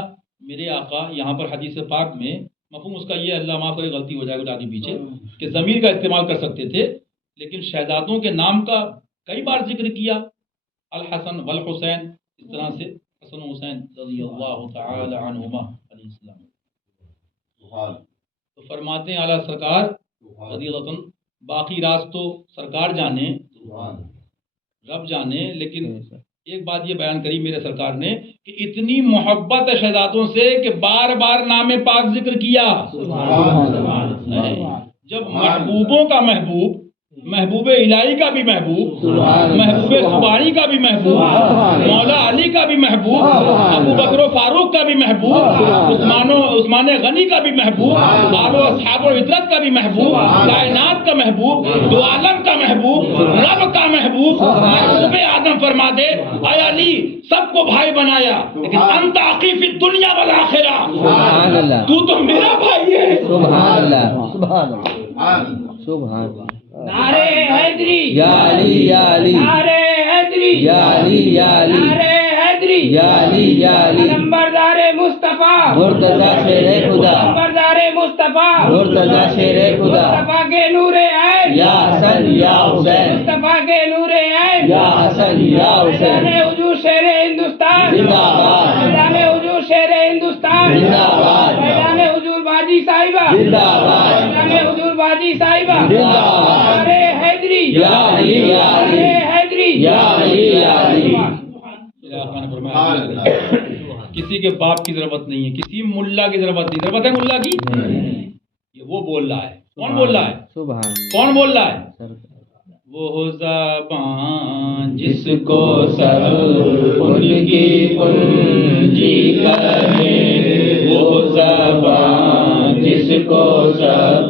میرے آقا یہاں پر حدیث پاک میں مفہوم اس کا یہ، اللہ معاف کرے غلطی ہو جائے گا آگے پیچھے، کہ ضمیر کا استعمال کر سکتے تھے لیکن شہزادوں کے نام کا کئی بار ذکر کیا، الحسن والحسین، اس طرح سے حسن و حسین رضی اللہ تعالی عنہما علیہ السلام. تو فرماتے ہیں اعلیٰ سرکار رضی اللہ عنہ باقی راز تو سرکار جانے، رب جانے، لیکن ایک بات یہ بیان کری میرے سرکار نے کہ اتنی محبت ہے شہزادوں سے کہ بار بار نام پاک ذکر کیا. جب محبوبوں کا محبوب، محبوب الہی کا بھی محبوب، محبوب سبحانی کا بھی محبوب، مولا علی کا بھی محبوب، ابو بکر و فاروق کا بھی محبوب، عثمان غنی کا بھی محبوب، آل و اصحاب و عطرت کا بھی محبوب، کائنات کا محبوب، دو عالم کا محبوب، رب کا محبوب، محبوب آدم فرما دے اے علی سب کو بھائی بنایا لیکن انت عقی فی الدنیا والآخرہ، تو میرا بھائی سبحان اللہ سبحان سبحان اللہ نعرے حیدری، یا علی یا علی نعرے حیدری، یا علی یا علی نعرے حیدری، یا علی یا علی نمبردار مصطفیٰ، مرتضی شیر خدا نمبردار مصطفیٰ، مرتضی شیر خدا مصطفیٰ کے نور عین، یا حسن یا حسین مصطفیٰ کے نور عین، یا حسن یا میدان حسین حضور شیر ہندوستان، زندہ آباد میدان حضور شیر ہندوستان، زندہ آباد میدان حضور باجی صاحبہ، زندہ آباد میدان حضور باجی صاحبہ، زندہ آباد نعرے حیدری، یا علی یا علی نعرے حیدری، یا علی یا علی میرے آقا نے فرمایا کسی کے باپ کی ضرورت نہیں ہے، کسی ملا کی ضرورت نہیں. ضرورت ہے ملا کی؟ یہ وہ بول رہا ہے. کون بول رہا ہے؟ سبحان کون بول رہا ہے؟ وہ وہ زبان جس کو سب ان کی کنجی کرے وہ زبان جس کو سب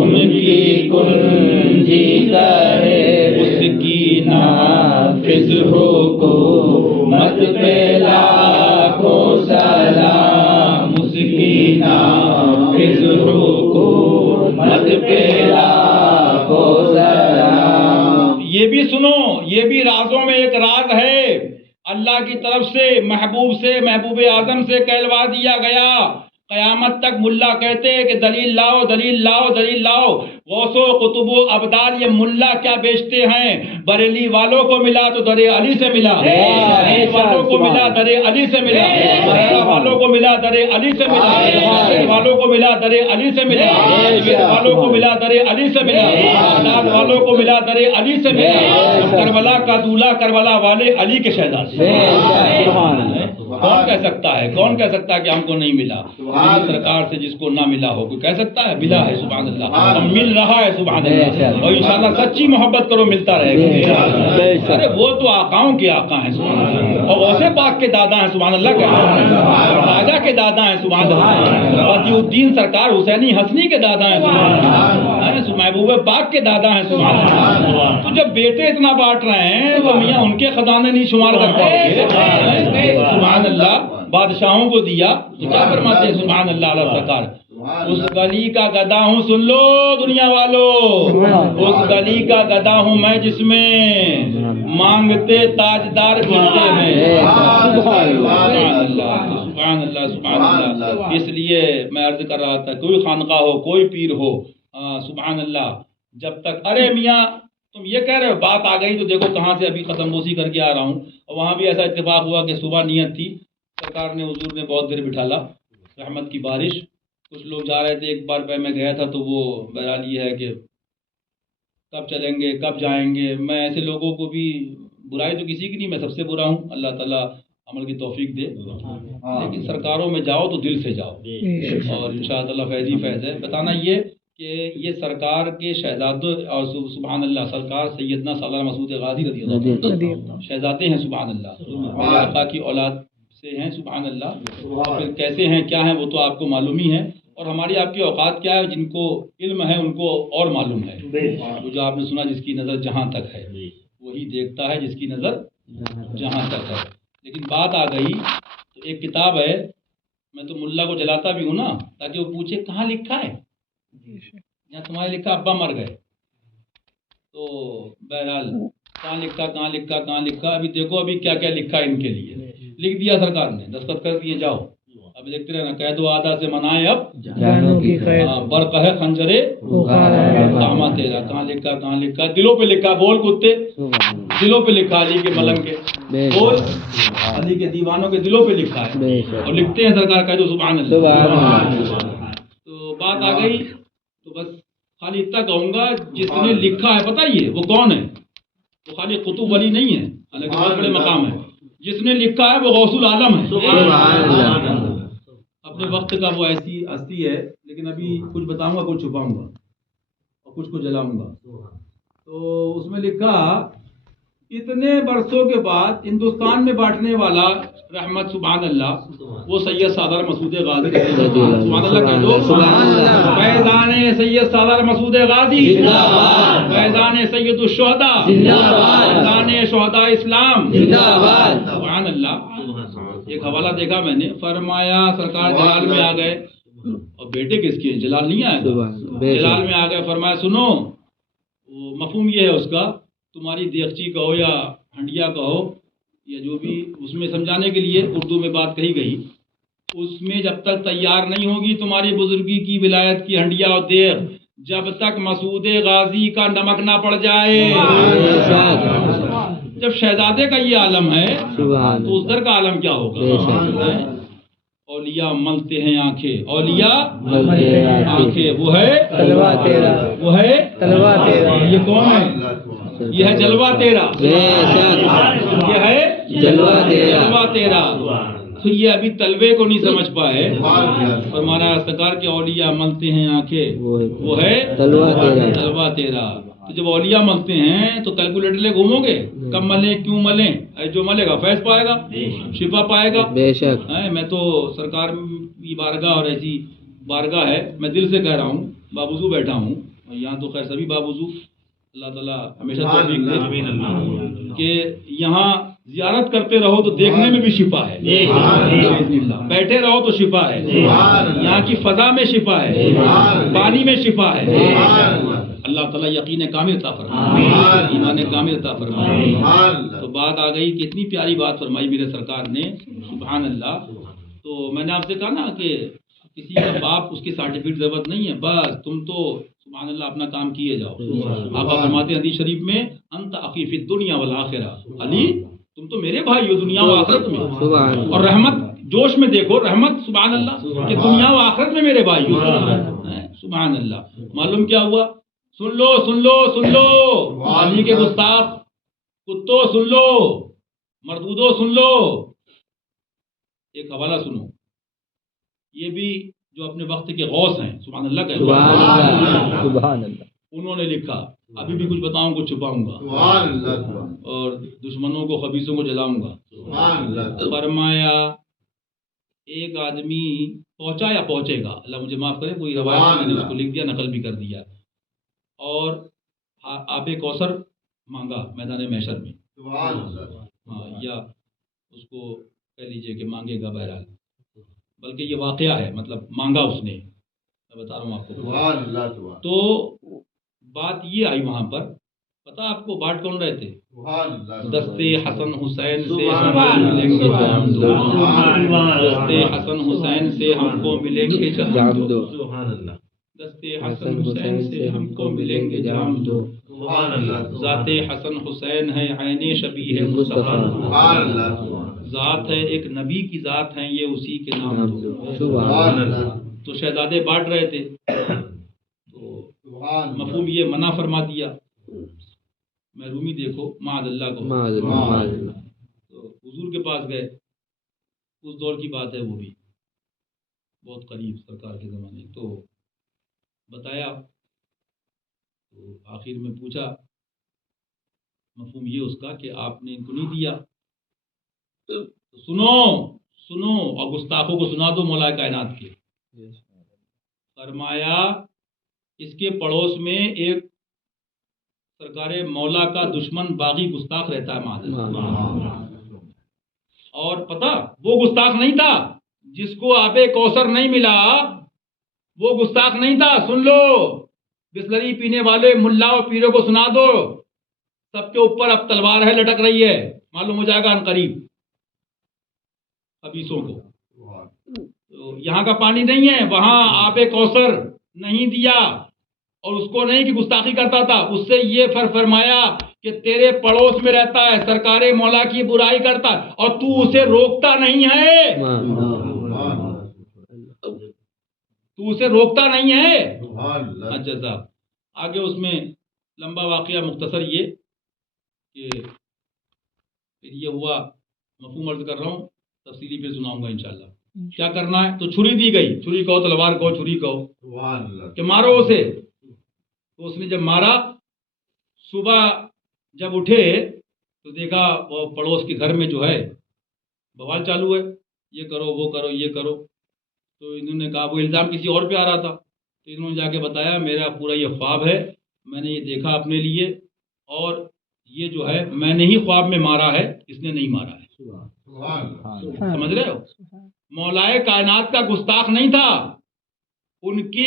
ان کی کنجی کرے اس کی نافذ حکومت پہ لاکھوں سلام اس کی نافذ حکومت پہ لاکھوں سلام. یہ بھی سنو، یہ بھی رازوں میں ایک راز ہے. اللہ کی طرف سے محبوب اعظم سے کہلوا دیا گیا. قیامت تک ملا کہتے ہیں کہ دلیل لاؤ دلیل لاؤ دلیل لاؤ. غوث و قطب و ابدال یہ ملا کیا بیچتے ہیں؟ بریلی والوں کو ملا تو در علی سے ملا، بریلی والوں کو ملا در علی سے ملا، بریلی والوں کو ملا در علی سے ملا، بریلی والوں کو ملا در علی سے ملا، بریلی والوں کو ملا در علی سے ملا، بغداد والوں کو ملا در علی سے ملا. کربلا کا دولہا کربلا والے علی کے شہزادے. کون کہہ سکتا ہے، کون کہہ سکتا ہے کہ ہم کو نہیں ملا؟ سرکار سے جس کو نہ ملا ہو کوئی کہہ سکتا ہے؟ ملا ہے سبحان اللہ، اور مل رہا ہے سبحان اللہ. اور انشاءاللہ سچی محبت کرو ملتا رہے گا. ارے وہ تو آقاؤں کے آقا ہیں سبحان اللہ، اور غوث پاک کے دادا ہیں سبحان اللہ، راجا کے دادا ہیں سبحان اللہ، وجیہ الدین سرکار حسینی حسنی کے دادا ہیں سبحان اللہ، محبوب پاک کے دادا ہیں سبحان اللہ. تو جب بیٹے اتنا بانٹ رہے ہیں تو میاں ان کے خزانے نہیں شمار کرتے سبحان اللہ. بادشاہوں کو دیا تو کیا فرماتے ہیں سبحان اللہ علیہ سرکار؟ اس گلی کا گدا ہوں، سن لو دنیا والو، اس گلی کا گدا ہوں میں جس میں مانگتے تاجدار گرتے ہیں. سبحان اللہ سبحان اللہ سبحان اللہ. اس لیے میں عرض کر رہا تھا کوئی خانقاہ ہو کوئی پیر ہو سبحان اللہ، جب تک ارے میاں تم یہ کہہ رہے ہو بات آ گئی تو دیکھو کہاں سے ابھی ختم بوسی کر کے آ رہا ہوں. اور وہاں بھی ایسا اتفاق ہوا کہ صبح نیت تھی، سرکار نے حضور نے بہت دیر بٹھالا، رحمت کی بارش، کچھ لوگ جا رہے تھے. ایک بار پہ میں گیا تھا تو وہ بہرحال یہ ہے کہ کب چلیں گے کب جائیں گے. میں ایسے لوگوں کو بھی، برائی تو کسی کی نہیں، میں سب سے برا ہوں، اللہ تعالیٰ عمل کی توفیق دے. لیکن سرکاروں میں جاؤ تو دل سے جاؤ، اور انشاءاللہ فیض ہی فیض ہے. بتانا یہ کہ یہ سرکار کے شہزادوں اور سبحان اللہ سرکار سیدنا سالار مسعود غازی رضی اللہ عنہ شہزادے ہیں سبحان اللہ، میرے آقا کی اولاد سے ہیں سبحان اللہ. پھر کیسے ہیں کیا ہیں وہ تو آپ کو معلوم ہی ہے، اور ہماری آپ کی اوقات کیا ہے، جن کو علم ہے ان کو اور معلوم ہے. وہ جو آپ نے سنا جس کی نظر جہاں تک ہے وہی دیکھتا ہے جس کی نظر جہاں تک ہے. لیکن بات آ گئی تو ایک کتاب ہے، میں تو ملا کو جلاتا بھی ہوں نا تاکہ وہ پوچھے کہاں لکھا ہے، یہاں تمہارے لکھا ابا مر گئے. تو بہرحال کہاں لکھا کہاں لکھا کہاں لکھا، ابھی دیکھو ابھی کیا کیا لکھا ان کے لیے. لکھ دیا سرکار نے، دستخط کر دیے، جاؤ اب دیکھتے رہنا. قید و آدھا سے منائے اب برق ہے خنجرے کاما تیرا. کہاں لکھا کہاں لکھا؟ دلوں پہ لکھا. بول کتے، دلوں پہ لکھا. علی کے ملنگ کے بول، علی کے دیوانوں کے دلوں پہ لکھا ہے، اور لکھتے ہیں سرکار کہہ دو سبحان اللہ. تو بات آ گئی تو بس خالی اتنا کہوں گا جس نے لکھا ہے پتہ یہ وہ کون ہے؟ وہ خالی قطب ولی نہیں ہے، حالانکہ بہت بڑے مقام ہے. جس نے لکھا ہے وہ غوث العالم ہے. اپنے وقت کا وہ ایسی ہستی ہے. لیکن ابھی کچھ بتاؤں گا کچھ چھپاؤں گا اور کچھ کو جلاؤں گا. تو اس میں لکھا اتنے برسوں کے بعد ہندوستان میں بانٹنے والا رحمت سبحان اللہ وہ سید سالار مسعود غازی سبحان اللہ کہہ دو. فیضان سید سالار مسعود غازی فیضان سید الشہداء فیضان شہداء اسلام سبحان اللہ. ایک حوالہ دیکھا میں نے، فرمایا سرکار جلال میں آ گئے، اور بیٹے کس کے ہیں؟ جلال نہیں آئے گا؟ جلال میں آ گئے، فرمایا سنو، وہ مفہوم یہ ہے اس کا، تمہاری دیگچی کہو یا ہنڈیا کہو یا جو بھی اس میں سمجھانے کے لیے اردو میں بات کہی گئی، اس میں جب تک تیار نہیں ہوگی تمہاری بزرگی کی ولایت کی ہنڈیا اور دیگ، جب تک مسعود غازی کا نمک نہ پڑ جائے۔ جب شہزادے کا یہ عالم ہے تو اس در کا عالم کیا ہوگا؟ اولیاء ملتے ہیں آنکھیں، اولیاء آنکھیں، وہ ہے تلوا تیرا، وہ ہے تلوا تیرا، یہ کون ہے؟ یہ ہے جلوہ تیرا، یہ ہے جلوہ تیرا، جلوہ تیرا۔ تو یہ ابھی تلوے کو نہیں سمجھ پائے، فرمانا سرکار کے اولیاء ملتے ہیں آنکھیں، وہ ہے تلوا تیرا، تلوہ تیرا۔ تو جب اولیاء ملتے ہیں تو کیلکولیٹر لے گھومو گے، کب ملیں کیوں ملیں؟ جو ملے گا فیض پائے گا، شفا پائے گا۔ بے شک، میں تو سرکار کی بارگاہ اور ایسی بارگاہ ہے، میں دل سے کہہ رہا ہوں، بابوزو بیٹھا ہوں یہاں، تو خیر سبھی بابوزو، اللہ تعالیٰ ہمیشہ توفیق دے کہ یہاں زیارت کرتے رہو تو دیکھنے میں بھی شفا ہے، بیٹھے رہو تو شفا ہے، یہاں کی فضا میں شفا ہے، پانی میں شفا ہے۔ اللہ تعالیٰ یقین کامل عطا فرمائے، ایمان کامل عطا فرمائے۔ تو بات آ گئی، کتنی پیاری بات فرمائی میرے سرکار نے، سبحان اللہ۔ تو میں نے آپ سے کہا نا کہ کسی کا باپ اس کی سرٹیفکیٹ ضرورت نہیں ہے، بس تم تو سبحان اللہ اپنا کام کیے جاؤ۔ آپ فرماتے ہیں حدیث شریف میں، انت اخی فی الدنیا والآخرہ، علی تم تو میرے بھائی ہو دنیا و آخرت میں، اور رحمت جوش میں دیکھو، رحمت سبحان اللہ کہ دنیا و آخرت میں میرے بھائی ہو، سبحان اللہ۔ معلوم کیا ہوا؟ سن لو سن لو سن لو، علی کے گستاخ کتو سن لو، مردودو سن لو۔ ایک حوالہ سنو، یہ بھی جو اپنے وقت کے غوث ہیں، سبحان اللہ کا، سبحان اللہ، انہوں نے لکھا، ابھی بھی کچھ بتاؤں کچھ چھپاؤں گا، اور دشمنوں کو خبیثوں کو جلاؤں گا۔ فرمایا ایک آدمی پہنچا یا پہنچے گا، اللہ مجھے معاف کرے، کوئی روایت میں نے اس کو لکھ دیا، نقل بھی کر دیا، اور آب کوثر مانگا میدان محشر میں، یا اس کو کہہ لیجئے کہ مانگے گا، بہرحال بلکہ یہ واقعہ ہے، مطلب مانگا اس نے، میں بتا رہا ہوں آپ کو۔ تو بات یہ آئی وہاں پر، پتہ آپ کو بات کون رہے تھے؟ دستے حسن حسین سے ہم کو ملیں گے جام دو، دستے حسن حسین سے ہم کو ملیں گے جام دو، دستے حسن حسین سے ہم کو ملیں گے جام دو، ذات حسن حسین ہے عین شبیہ مصطفیٰ، ذات ہے ایک نبی کی ذات ہے، یہ اسی کے نام دو۔ تو شہزادے بانٹ رہے تھے، تو مفہوم یہ منع فرما دیا، محرومی دیکھو، معاذ اللہ کو، تو حضور کے پاس گئے، اس دور کی بات ہے، وہ بھی بہت قریب سرکار کے زمانے، تو بتایا، تو آخر میں پوچھا، مفہوم یہ اس کا کہ آپ نے ان کو نہیں دیا، سنو سنو، اور گستاخوں کو سنا دو مولا کائنات کے۔ فرمایا اس کے پڑوس میں ایک سرکار مولا کا دشمن باغی گستاخ رہتا ہے، معاذ، اور پتہ وہ گستاخ نہیں تھا جس کو آب کوثر نہیں ملا، وہ گستاخ نہیں تھا، سن لو، بسلری پینے والے ملا اور پیروں کو سنا دو، سب کے اوپر اب تلوار ہے، لٹک رہی ہے، معلوم ہو جائے گا ان قریب خبیثوں کو۔ تو یہاں کا پانی نہیں ہے، وہاں آب کوثر نہیں دیا، اور اس کو نہیں کہ گستاخی کرتا تھا، اس سے یہ فرمایا کہ تیرے پڑوس میں رہتا ہے، سرکار مولا کی برائی کرتا ہے، اور تو اسے روکتا نہیں ہے، تو اسے روکتا نہیں ہے۔ اچھا صاحب، آگے اس میں لمبا واقعہ، مختصر یہ کہ پھر یہ ہوا، مفہوم عرض کر رہا ہوں، تفصیلی پھر سناؤں گا انشاءاللہ۔ کیا کرنا ہے؟ تو چھری دی گئی، چھری کہو، تلوار کہو، چھری کہو، کہ مارو اسے۔ تو اس نے جب مارا، صبح جب اٹھے تو دیکھا وہ پڑوس کے گھر میں جو ہے بوال چالو ہے، یہ کرو وہ کرو یہ کرو۔ تو انہوں نے کہا، وہ الزام کسی اور پہ آ رہا تھا، تو انہوں نے جا کے بتایا، میرا پورا یہ خواب ہے، میں نے یہ دیکھا اپنے لیے، اور یہ جو ہے میں نے ہی خواب میں مارا ہے، اس نے نہیں مارا ہے۔ سمجھ رہے ہو؟ مولائے کائنات کا گستاخ نہیں تھا، ان کی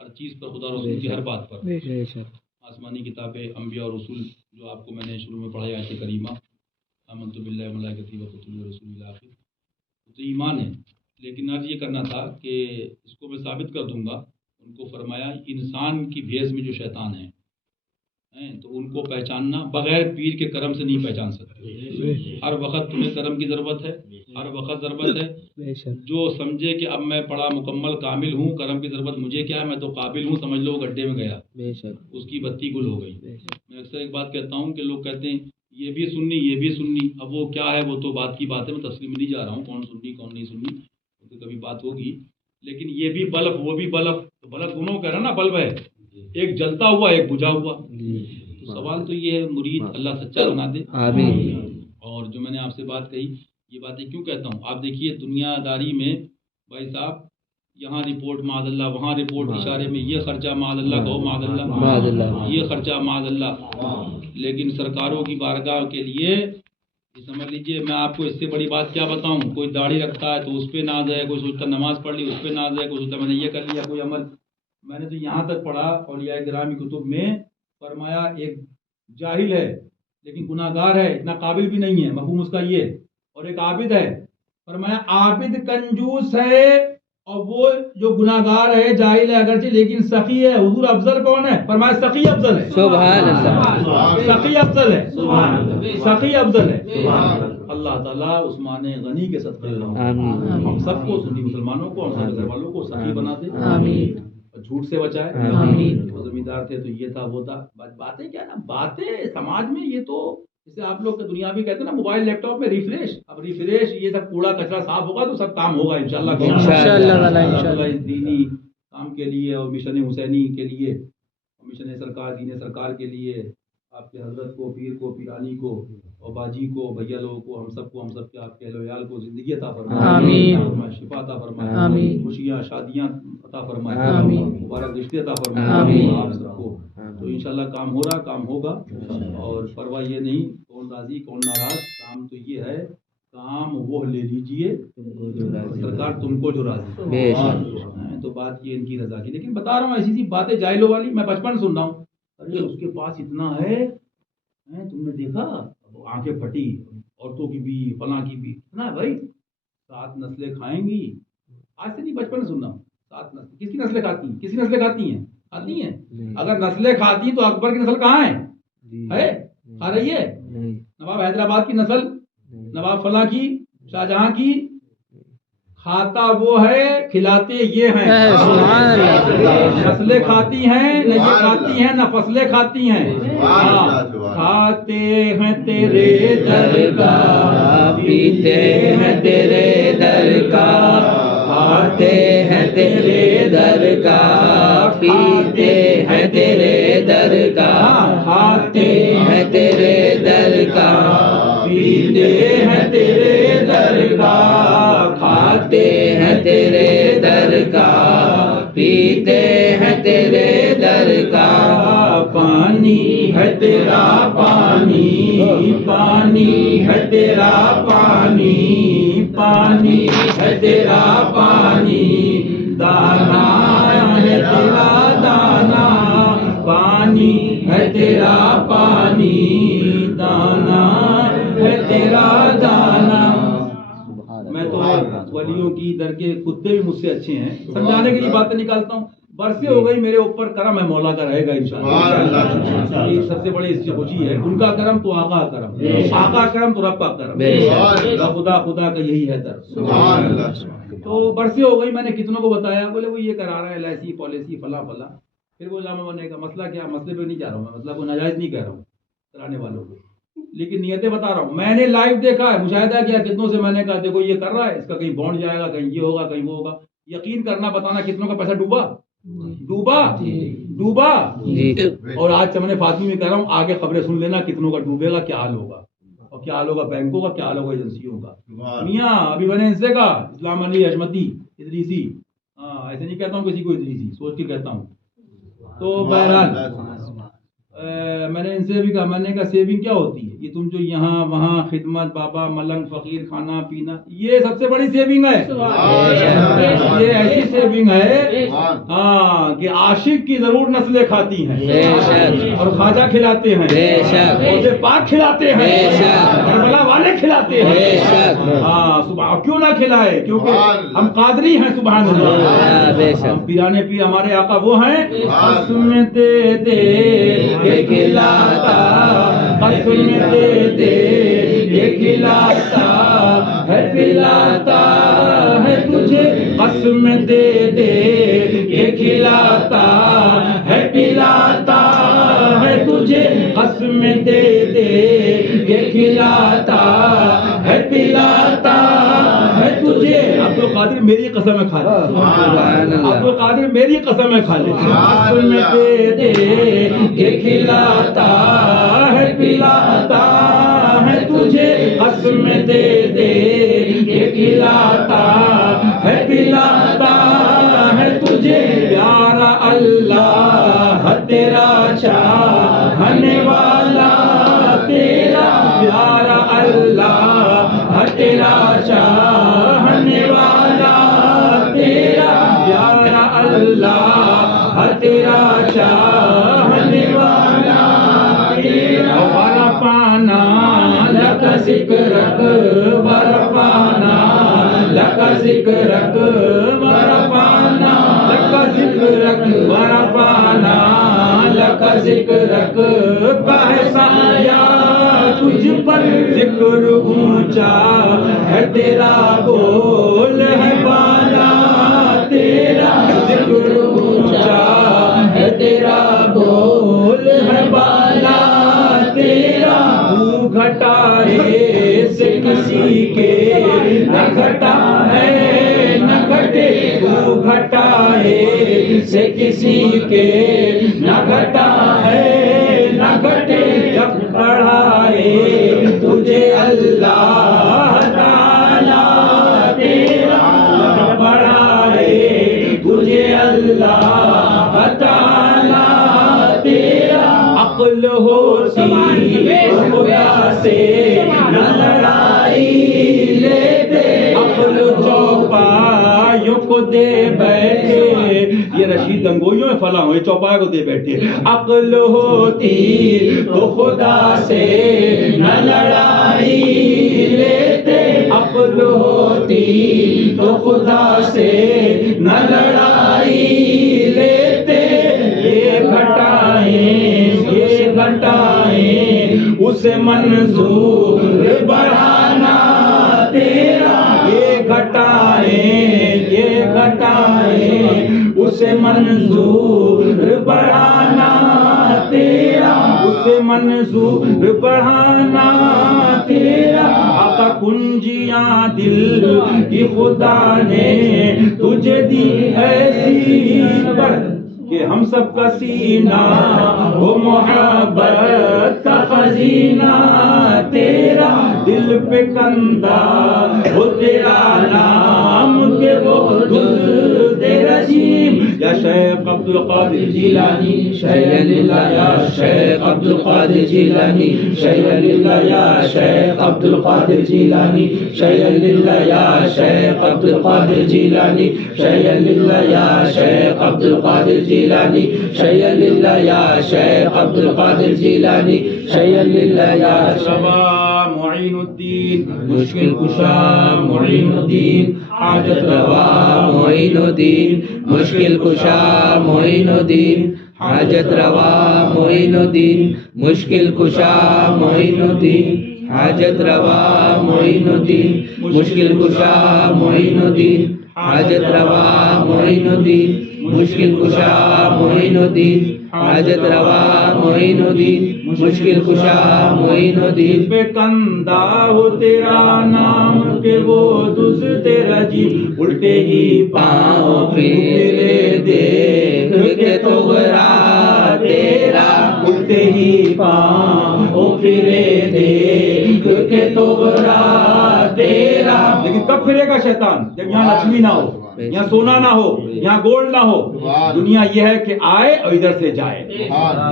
ہر چیز پر، خدا رسول کی ہر بات پر، بے شک آسمانی کتابیں، انبیاء اور رسول جو آپ کو میں نے شروع میں پڑھائی آیت کریمہ آمنت باللہ و ملائکتہ و کتبہ و رسولہ الی آخر، تو ایمان ہے. لیکن آج یہ کرنا تھا کہ اس کو میں ثابت کر دوں گا. ان کو فرمایا انسان کی بھیس میں جو شیطان ہیں تو ان کو پہچاننا بغیر پیر کے کرم سے نہیں پہچان سکتے. ہر وقت تمہیں کرم کی ضرورت ہے، ہر وقت ضرورت ہے. بے شک جو سمجھے کہ اب میں پڑھا مکمل کامل ہوں، کرم کی ضرورت مجھے کیا ہے، میں تو قابل ہوں، سمجھ لو وہ گڈھے میں گیا، بے شک اس کی بتی گل ہو گئی. بے شک میں اکثر ایک بات کہتا ہوں کہ لوگ کہتے ہیں یہ بھی سنی یہ بھی سنی. اب وہ کیا ہے وہ تو بات کی بات ہے، میں تفصیل میں نہیں جا رہا ہوں کون سنی کون نہیں سنی، کیونکہ کبھی بات ہوگی. لیکن یہ بھی بلب وہ بھی بلب، تو بلب دونوں کہہ رہا نا بلب ہے، ایک جلتا ہوا ایک بجھا ہوا. تو سوال تو یہ ہے مرید اللہ سچا بنا دے. آمین. اور جو میں نے آپ سے بات کہی، یہ باتیں کیوں کہتا ہوں، آپ دیکھیے دنیا داری میں بھائی صاحب یہاں رپورٹ معاذ اللہ، وہاں رپورٹ، اشارے میں یہ خرچہ معاذ اللہ کہو معاذ معاذ اللہ، اللہ. یہ خرچہ معاذ اللہ. لیکن سرکاروں کی بارگاہ کے لیے یہ سمجھ لیجئے، میں آپ کو اس سے بڑی بات کیا بتاؤں. کوئی داڑھی رکھتا ہے تو اس پہ ناز ہے، کوئی سوچتا نماز پڑھ لی اس پہ ناز ہے، کوئی سوچتا میں نے یہ کر لیا کوئی عمل. میں نے تو یہاں تک پڑھا اولیاء کرام کی کتب میں، فرمایا ایک جاہل ہے لیکن گناہ گار ہے، اتنا قابل بھی نہیں ہے، مفہوم اس کا یہ. اور ایک عابد ہے، فرمایا عابد کنجوس ہے اور وہ جو گناہ گار ہے جاہل ہے اگرچہ لیکن سخی ہے. حضور افضل کون ہے؟ فرمایا سخی افضل ہے. سبحان اللہ. سخی افضل ہے. سخی افضل ہے. اللہ تعالیٰ عثمان غنی کے صدقے آمین. ہم سب کو سنی مسلمانوں کو اور سب گھر والوں کو سخی بنا دے، آمین. اور جھوٹ سے بچائے. آمین. وہ زمیندار تھے تو یہ تھا وہ تھا، باتیں کیا نا باتیں سماج میں. یہ تو جسے آپ لوگ دنیا بھی کہتے ہیں نا موبائل لیپ ٹاپ میں ریفریش، اب ریفریش یہ سب کوڑا کچرا صاف ہوگا تو سب کام ہوگا انشاءاللہ. اللہ تعالیٰ اس دینی کام کے لیے اور مشن حسینی کے لیے، مشن سرکار دین سرکار کے لیے آپ کے حضرت کو، پیر کو، پیرانی کو، اور باجی کو، بھیا لوگوں کو، ہم سب کے آپ کے اہل و عیال کو زندگی عطا فرمائے، آمین. شفا عطا فرمائے، آمین. خوشیاں شادیاں عطا فرمائے، آمین. مبارک رشتے عطا فرمائے آمین. آپ سب کو. تو انشاءاللہ کام ہو رہا، کام ہوگا، اور پرواہ یہ نہیں کون راضی کون ناراض. کام تو یہ ہے کام وہ لے لیجئے سرکار تم کو جو راضی. بے شک. تو بات یہ ان کی رضا کی. لیکن بتا رہا ہوں ایسی سی باتیں جاہلوں والی میں بچپن سن رہا ہوں. ارے اس کے پاس اتنا ہے، تم نے دیکھا آنکھیں پھٹی، عورتوں کی بھی فلاں کی بھی اتنا ہے بھائی، 7 نسلیں کھائیں گی. آج سے نہیں بچپن سن رہا ہوں. 7 نسلیں کس کی نسلیں کھاتی ہیں؟ کس کی نسلیں کھاتی ہیں؟ کھاتی ہیں. اگر نسلیں کھاتی تو اکبر کی نسل کہاں ہے؟ کھا رہی ہے. نواب حیدرآباد کی نسل، نواب فلاں کی، شاہجہاں کی، کھاتا وہ ہے کھلاتے یہ ہیں. نسلیں کھاتی ہیں نہ یہ کھاتی ہیں نہ فصلیں کھاتی ہیں. کھاتے ہیں تیرے در کا، پیتے ہیں تیرے در کا، کھاتے ہیں تیرے در کا، پیتے ہیں تیرے در کا، کھاتے ہیں تیرے در کا، پیتے ہیں تیرے در کا، کھاتے ہیں تیرے در کا، پیتے ہیں تیرے در کا. پانی ہے تیرا پانی، پانی ہے تیرا پانی، پانی ہے تیرا پانی، دانا ہے تیرا دانا، پانی ہے تیرا پانی، دانا ہے تیرا دانا. میں تو ولیوں کی در کے کتے بھی مجھ سے اچھے ہیں، سمجھانے کے لیے باتیں نکالتا ہوں. برسیں ہو گئی میرے اوپر، کرم ہے مولا کا رہے گا انشاءاللہ. یہ سب سے بڑی اس کی خوشی ہے، ان کا کرم تو آقا کا کرم، آقا کرم تو رب کا کرم، خدا خدا کا یہی ہے در. تو برسیں ہو گئی، میں نے کتنوں کو بتایا، بولے وہ یہ کرا رہا ہے LIC پالیسی فلاں فلاں. پھر وہ علامہ بنے کا مسئلہ کیا، مسئلے پہ نہیں جا رہا ہوں میں، مسئلہ کو ناجائز نہیں کہہ رہا ہوں کرانے والوں کو، لیکن نیتیں بتا رہا ہوں. میں نے لائیو دیکھا ہے، مشاہدہ کیا کتنوں سے، میں نے کہا دیکھو یہ کر رہا ہے، اس کا کہیں بانڈ جائے گا، کہیں یہ ہوگا کہیں وہ ہوگا. یقین کرنا بتانا کتنوں کا پیسہ ڈوبا ڈوبا ڈوبا. اور آج چمن فاطمی میں کہہ رہا ہوں آگے خبریں سن لینا کتنوں کا ڈوبے گا، کیا حال ہوگا، اور کیا حال ہوگا بینکوں کا، کیا حال ہوگا ایجنسیوں کا. میاں ابھی بنے ان سے کا اسلام علی حشمتی ادریسی، ایسے نہیں کہتا ہوں کسی کو ادریسی، سوچ کے کہتا ہوں. تو بہرحال میں نے ان سے بھی کہا، میں نے کہا سیونگ کیا ہوتی ہے، یہ تم جو یہاں وہاں خدمت، بابا ملنگ فقیر، کھانا پینا، یہ سب سے بڑی سیونگ ہے. یہ ایسی سیونگ ہے ہاں کہ عاشق کی ضرور نسلیں کھاتی ہیں بے شک، اور خواجہ کھلاتے ہیں، بے شک، اسے پاک کھلاتے ہیں، بے شک، کربلا والے کھلاتے ہیں، بے شک، ہاں صبح کیوں نہ کھلائے، کیونکہ ہم قادری ہیں سبحان اللہ۔ ہاں، بے شک۔ ہم پیرانے پیر ہمارے آقا وہ ہیں، قسم دے دے کہ کھلاتا، قسم دے دے کہ کھلاتا ہے، پلاتا ہے تجھے، قسم دے دے کہ کھلاتا ہے، پلاتا ہے تجھے، قسم دے دے کہ کھلاتا ہے، پلاتا ہے تجھے۔ عبد القادر میری قسم ہے کھا لے، سبحان اللہ۔ عبد القادر میری قسم ہے کھا لے، قسم دے دے کہ کھلاتا ہے، پلاتا ہے تجھے، قسم دے دے کہ کھلاتا ہے، پلاتا ہے تجھے۔ پیارا اللہ تیرا چاہنے والا، تیرا پیارا اللہ تیرا چاہنے والا، تیرا پیارا اللہ تیرا چاہنے والا، تیرا ورپانا لک ذکرک، ورپانا لک ذکرک، ورپانا لک ذکرک، ورپانا لک ذکرک، پہسایا تجھ پر ذکر اونچا ہے، تیرا بول ہے بالا، تیرا ذکر اونچا ہے، تیرا بول ہے بالا، تیرا تو گھٹائے سے کسی کے نہ گھٹا ہے، نہ گھٹے، تو گھٹائے سے کسی کے نہ گھٹا ہے، نہ گھٹے، جب بڑھائے تجھے اللہ تعالیٰ تیرا، جب بڑھائے تجھے اللہ تعالیٰ تیرا، عقل ہوتی خدا سے نہ لڑائی لیتے، عقل چوپایوں کو دے بیٹھے، یہ رشید گنگوئیوں میں فلاں ہوئے چوپائے کو دے بیٹھے، عقل ہوتی تو خدا سے نہ لڑائی لیتے، عقل ہوتی تو خدا سے نہ لڑائی لیتے، یہ گھٹائیں یہ گھٹائیں اسے منظور بڑھانا تیرا، یہ گھٹائیں یہ گھٹائیں اسے منظور بڑھانا تیرا، اسے منظور بڑھانا تیرا، آقا کنجیاں دل کی خدا نے تجھے دی ایسی پر کہ ہم سب کا سینہ ہو محبت کا خزینہ تیرا، دل پہ کندہ ہو تیرا نام کہ وہ درد رجیم، یا شیخ عبد القادر جیلانی شیخ اللہ، یا شیخ عبد القادر جیلانی شیخ اللہ، یا شیخ عبد القادر جیلانی شیخ اللہ، یا شیخ عبد القادر جیلانی شیخ اللہ، یا شیخ عبد القادر جیلانی شیخ اللہ، یا شیخ عبد القادر جیلانی شیخ اللہ، یا شبا معین الدین مشکل کشا معین الدین حاجت روا معین الدین مشکل کشا معین الدین حاجت روا معین الدین مشکل کشا معین الدین حاجت روا معین الدین مشکل کشا معین الدین حاجت روا معین الدین مشکل کشا معین الدین حاجت روا معین الدین مشکل کشا معین الدین، پہ کندہ ہو تیرا نام کہ وہ دس تیرا جی، الٹے ہی پاؤں پھیرے دیکھ کے توغرا تیرا، الٹے ہی پاؤں پھرے دیکھ کے توغرا تیرا، لیکن کب پھرے گا شیطان؟ جب یہاں لکشمی نہ ہو، یہاں سونا نہ ہو، یہاں گولڈ نہ ہو، دنیا یہ ہے کہ آئے اور ادھر سے جائے۔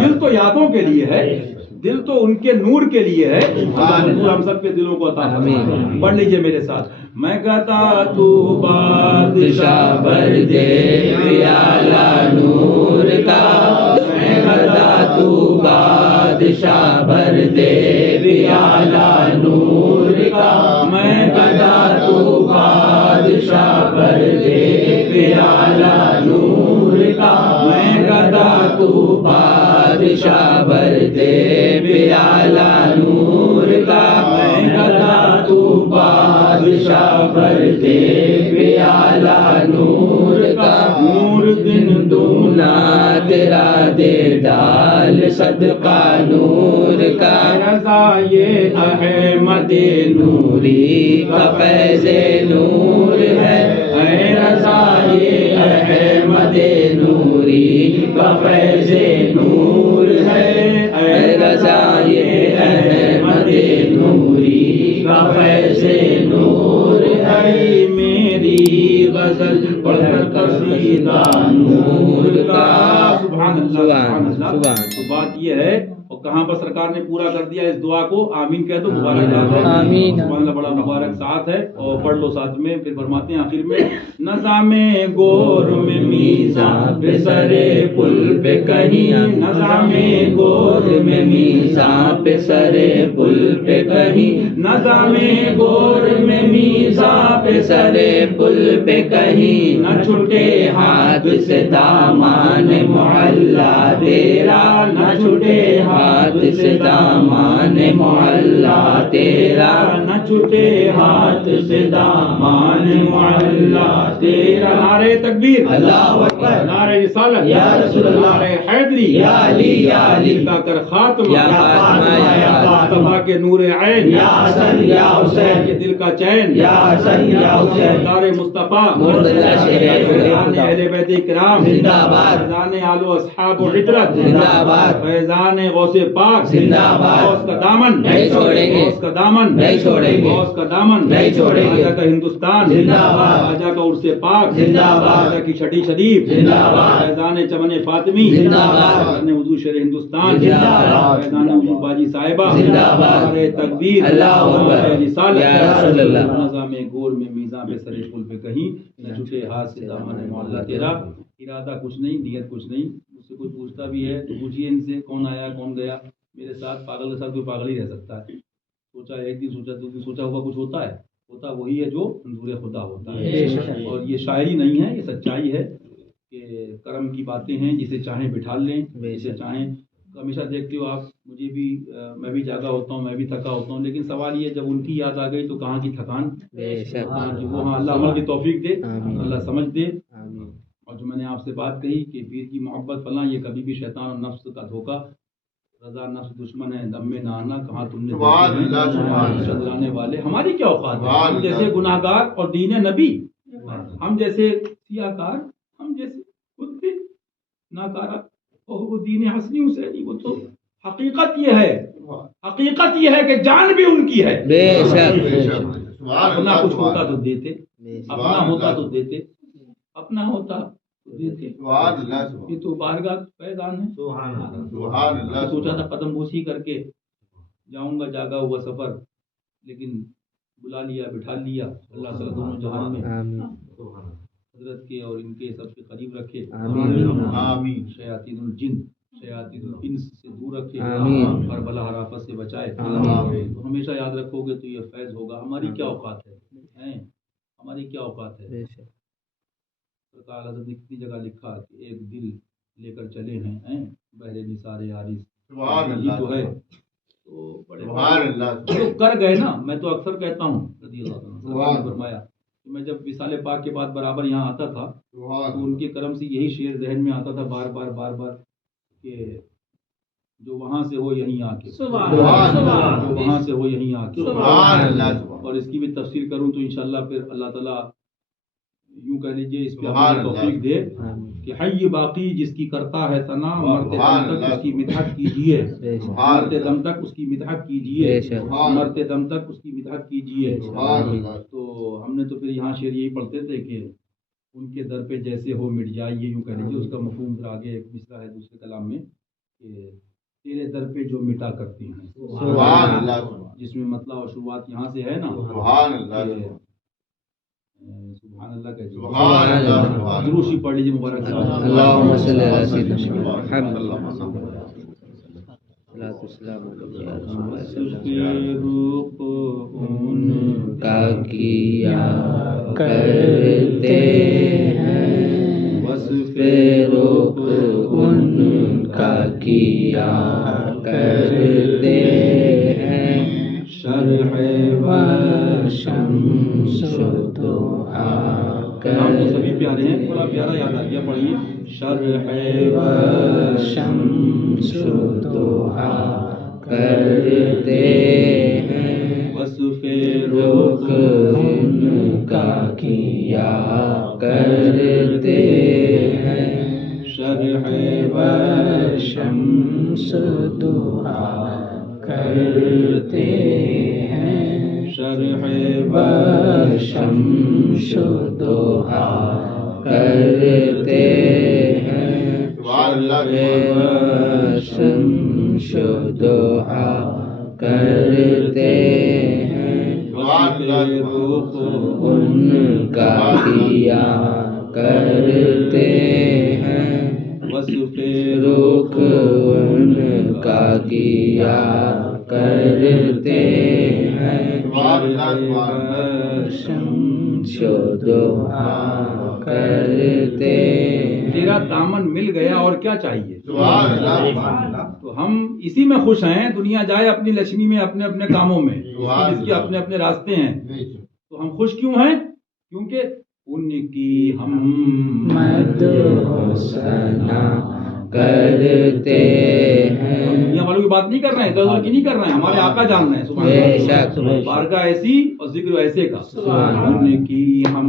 دل تو یادوں کے لیے ہے، دل تو ان کے نور کے لیے ہے، اللہ نور ہم سب کے دلوں کو عطا فرمائے۔ پڑھ لیجئے میرے ساتھ، میں کہتا تو بادشاہ بر دے یا تو بادشاہ بھرتے پیالہ نور کا، میں رضا تو بادشاہ بھرتے پیالہ نور کا، نور دن دونا تیرا دے ڈال صدقہ نور کا، رضا یہ احمد نوری کا فیض نور ہے، اے رضا یہ احمد نوری کا فیض نور ہے، اے رضا یہ احمد نوری کا فیض نور ہے، میری غزل پڑھ قصیدہ نور کا۔ سبحان اللہ سبحان اللہ۔ تو بات یہ ہے، اور کہاں پر سرکار نے پورا کر دیا اس دعا کو، آمین کہہ دو، مبارک بات ہے، آمین۔ سبحان اللہ، بڑا مبارک ساتھ ہے، اور پڑھ لو ساتھ میں، پھر فرماتے ہیں آخر میں، نظام گور میں میزاں پہ سرے پل پہ کہیں، نظام گور میں میزاں پہ سرے پل پہ کہیں، نظام گور میں میزاں پہ سرے پل پہ کہیں، نہ چھٹے ہاتھ سے دامان معلا تیرا، نہ چھٹے ہاتھ سے دامان معلا تیرا، نہ چھٹے ہاتھ سے دامان معلا تیرا۔ نعرہ تکبیر، اللہ اکبر، نعرہ رسالت، یا رسول اللہ، نعرہ حیدری، یا علی یا علی، کا کر خاتمہ، یا فاطمہ یا مصطفیٰ کے نور عین، یا حسن یا حسین، کے دل کا چین، یا حسن یا حسین، سرکار مصطفیٰ، مرتضی شریف، فیضان اہل بیت کرام، زندہ باد، فیضان آل و اصحاب و عطرت، زندہ باد، فیضان غوث پاک، زندہ باد، غوث کا دامن نہیں چھوڑیں گے، غوث کا دامن نہیں چھوڑیں گے، غوث کا دامن نہیں چھوڑیں گے، راجا کا ہندوستان، زندہ باد، راجا کا عرس پاک، زندہ باد، راجا کی چھٹی شریف، زندہ باد، فیضان چمن فاطمی، زندہ باد، فیضان حضور شیر ہندوستان، زندہ باد، فیضان حضور باجی صاحبہ، زندہ باد، نعرہ تکبیر، اللہ اکبر، نعرہ رسالت، یا رسول اللہ، نظام گور میں میزاں پہ سرے پل پہ کہیں، نہ چھٹے ہاتھ سے دامن معلا تیرا۔ ارادہ کچھ نہیں، نیت کچھ نہیں، مجھ سے کوئی پوچھتا بھی ہے تو پوچھیے ان سے، کون آیا کون گیا میرے ساتھ، پاگل کے ساتھ کوئی پاگل ہی رہ سکتا ہے، سوچا ایک دن، سوچا دو دن، سوچا ہوا کچھ ہوتا ہے، ہوتا وہی ہے جو منظور خدا ہوتا ہے، اور یہ شاعری نہیں ہے، یہ سچائی ہے کہ کرم کی باتیں ہیں، جسے چاہیں بٹھا لیں، جسے چاہیں، ہمیشہ دیکھتے ہو آپ، مجھے بھی میں بھی جاگا ہوتا ہوں، میں بھی تھکا ہوتا ہوں، لیکن سوال یہ جب ان کی یاد آ گئی تو کہاں کی تھکان، وہ ہاں اللہ عمل کی توفیق دے، اللہ سمجھ دے۔ اور جو میں نے آپ سے بات کہی کہ پیر کی محبت فلاں، یہ کبھی بھی شیطان اور نفس کا دھوکہ، رضا نفس دشمن ہے، دم میں نہ آنا، کہاں تم نے سبحان اللہ، سبحان اللہ، چلانے والے، ہماری کیا اوقات ہے، سبحان ہم جیسے اللہ، گناہ گار اور دین نبی، ہم جیسے سیاہ کار، ہم جیسے خود بھی ناکارہ، اور وہ دین حسنی حسینی، وہ تو حقیقت یہ ہے، حقیقت یہ ہے کہ جان بھی ان کی ہے، بے شک، سبحان اپنا اللہ، کچھ ہوتا سبحان تو دیتے، اپنا ہوتا تو دیتے، اپنا ہوتا تو دیتے، اللہ، یہ تو بارگاہ فیضان ہے۔ سبحان اللہ، سوچا تھا قدم بوسی کر کے جاؤں گا جاگا ہوا سفر، لیکن بلا لیا، بٹھا لیا، اللہ تعالیٰ دونوں جہان میں حضرت کے اور ان کے سب سے قریب رکھے، آمین، شیاطین الجن، شیاطین الانس سے دور رکھے، آمین، ہر بلا ہر آفت سے بچائے۔ آمین۔ تو ہمیشہ یاد رکھو گے تو یہ فیض ہوگا۔ ہماری کیا اوقات ہے، ہماری کیا اوقات ہے؟ سرکار حضرت نے کتنی جگہ لکھا کہ ایک دل لے کر چلے ہیں بہرے نثار عارض، سبحان یہ تو ہے، اللہ، تو بڑے سبحان اللہ، جو کر گئے نا، میں تو اکثر کہتا ہوں رضی اللہ عنہ، سبحان نے فرمایا کہ میں جب وصال پاک کے بعد برابر یہاں آتا تھا سبحان تو ان کے کرم سے یہی شعر ذہن میں آتا تھا بار بار کہ جو وہاں سے ہو یہیں آ کے، سبحان اللہ، جو وہاں سے ہو یہیں آ کے، سبحان اللہ، اور اس کی بھی تفسیر کروں تو انشاءاللہ پھر اللہ تعالیٰ یوں کہہ لیجیے اس پہ سبحان ہمیں اللہ، توفیق دے کہ حی باقی جس کی کرتا ہے ثنا، مرتے سبحان دم تک اللہ، اس کی مدحت کیجیے، سبحان مرتے اللہ، دم تک اس کی مدحت کیجیے، سبحان مرتے دم تک اس کی مدحت کیجیے۔ سبحان اللہ، تو ہم نے تو پھر یہاں شعر یہی پڑھتے تھے کہ ان کے در پہ جیسے ہو مٹ جائیے، یوں کہہ لیجیے، اس کا مفہوم پھر آگے ایک مصرع ہے دوسرے کلام میں کہ تیرے در پہ جو مٹا کرتی ہیں، سبحان اللہ، جس میں مطلب اور شروعات یہاں سے ہے نا، سبحان اللہ، سبحان اللہ کا سبحان اللہ، سبحان ضرور سی پڑھ لیجیے مبارک صاحب۔ اللہم صلی علی سیدنا محمد، اللہ، صلاۃ والسلام علیہ یا رسول اللہ صلی اللہ علیہ کے روپ ان وسلم کا کیا کرتے ہیں، وصف روپ ان کیا کرتے ہیں شرح و شمس ضحا نام تو سبھی پیارے ہیں، بڑا پیارا یاد آ گیا، پڑھیے شرح و شمس ضحا کرتے ہیں وصف رخ ان کا کیا کرتے ہیں شرح و شمس ضحا کرتے ہیں شرح و شمس ضحا کرتے ہیں شمس ضحا کرتے ہیں ان کا کیا کرتے ہیں وصف رخ ان کا کیا کرتے ہیں شمس ضحا کرتے ہیں تیرا دامن مل گیا اور کیا چاہیے، تو ہم اسی میں خوش ہیں، دنیا جائے اپنی لکشمی میں، اپنے اپنے کاموں میں، اس کے اپنے اپنے راستے ہیں، تو ہم خوش کیوں ہیں؟ کیونکہ ان کی ہم مدح ثنا کرتے ہیں دنیا والوں کی بات نہیں کر رہے ہیں، ادھر کی نہیں کر رہے ہیں، ہمارے آقا جان رہے ہیں سبحان بے اللہ، شک بارگاہ ایسی اور ذکر ایسے کا، سبحان اللہ۔ ان کی ہم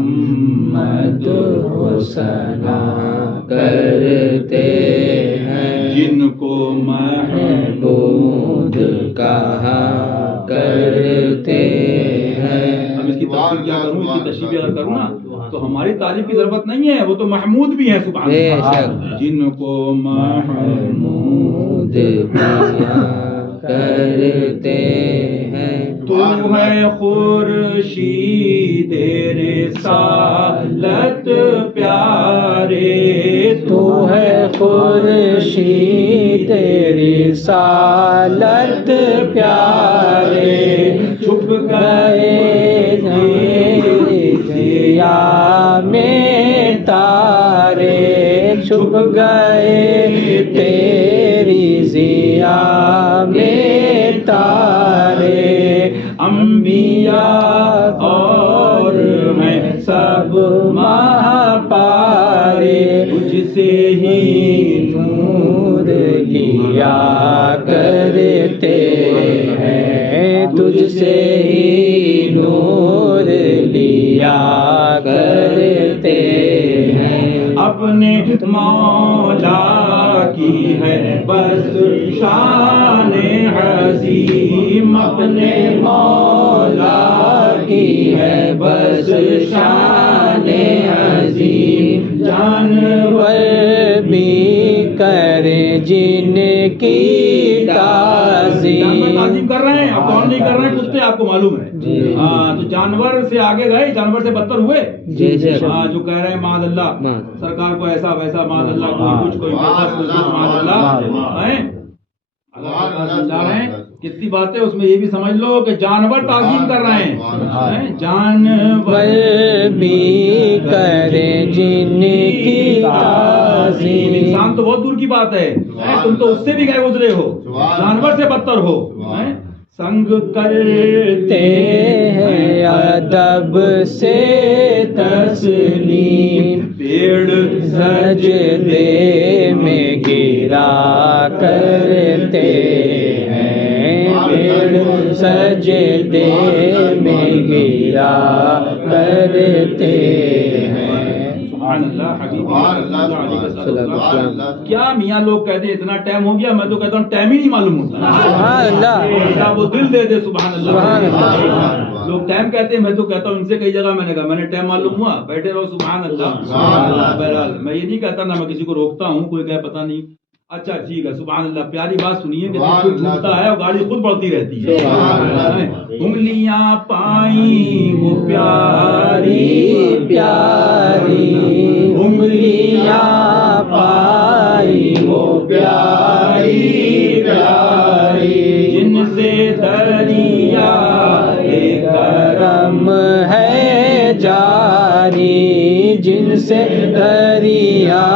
مدح ثنا کرتے ہیں جن کو محمود کہا کرتے ہیں اب اس کی تفصیل کیا کروں، اس کی تشریح اگر کروں نا تو ہماری تعریف کی ضرورت نہیں ہے، وہ تو محمود بھی ہے سبحان بے اللہ، شک۔ جن کو محمود محمود کیا کرتے ہیں تو ہے خورشید رسالت پیارے، تو ہے خورشید رسالت پیارے چھپ گئے ضیا میں تارے چھپ گئے تیری ضیا میں تارے انبیاء اور ہیں سب مہاپارے تجھ سے ہی نور لیا کرتے ہیں تجھ سے ہی نور لیا کرتے ہیں اپنے مولا کی ہے بس شان عظیم، اپنے مولا کی ہے بس شان عظیم جانور بھی کرے جن کی جانور تعظیم کر رہے ہیں، اب کون نہیں کر رہے ہیں، کتے آپ کو معلوم ہے، جی۔ ہاں تو جانور سے آگے گئے، جانور سے بدتر ہوئے، جی جی ہاں جو کہہ رہے ہیں معاذ اللہ سرکار کو ایسا ویسا، معاذ اللہ کوئی کچھ کوئی بس کوئی کچھ، معاذ اللہ ہیں جا رہے ہیں، کتنی باتیں اس میں یہ بھی سمجھ لو کہ جانور تعظیم کر رہے ہیں، جانور بھی کرے جن کی تعظیم انسان تو بہت دور کی بات ہے، تم تو اس سے بھی گئے گزرے ہو، جانور سے بدتر ہو، سنگ کرتے ہیں ادب سے تسلیم پیڑ سجدے میں گرا کرتے ہیں پیڑ سجدے میں گرا کرتے ہیں سبحان اللہ حبیب کیا میاں لوگ کہتے ہیں اتنا ٹائم ہو گیا، میں تو کہتا ہوں ٹائم ہی نہیں معلوم ہوتا، سبحان اللہ کیا وہ دل دے دے، سبحان اللہ سبحان اللہ۔ لوگ ٹائم کہتے ہیں، میں تو کہتا ہوں ان سے کئی جگہ میں نے کہا میں نے ٹائم معلوم ہوا، بیٹھے رہو سبحان اللہ۔ بہرحال میں یہ نہیں کہتا نہ میں کسی کو روکتا ہوں، کوئی کہے پتہ نہیں، اچھا ٹھیک ہے سبحان اللہ، پیاری بات سنیے کہ کوئی ڈھونڈتا ہے اور گاڑی خود بڑھتی رہتی ہے، انگلیاں پائیں وہ پیاری پیاری انگلیاں پائی وہ پیاری پیاری جن سے دریا کرم ہے جاری جن سے دریا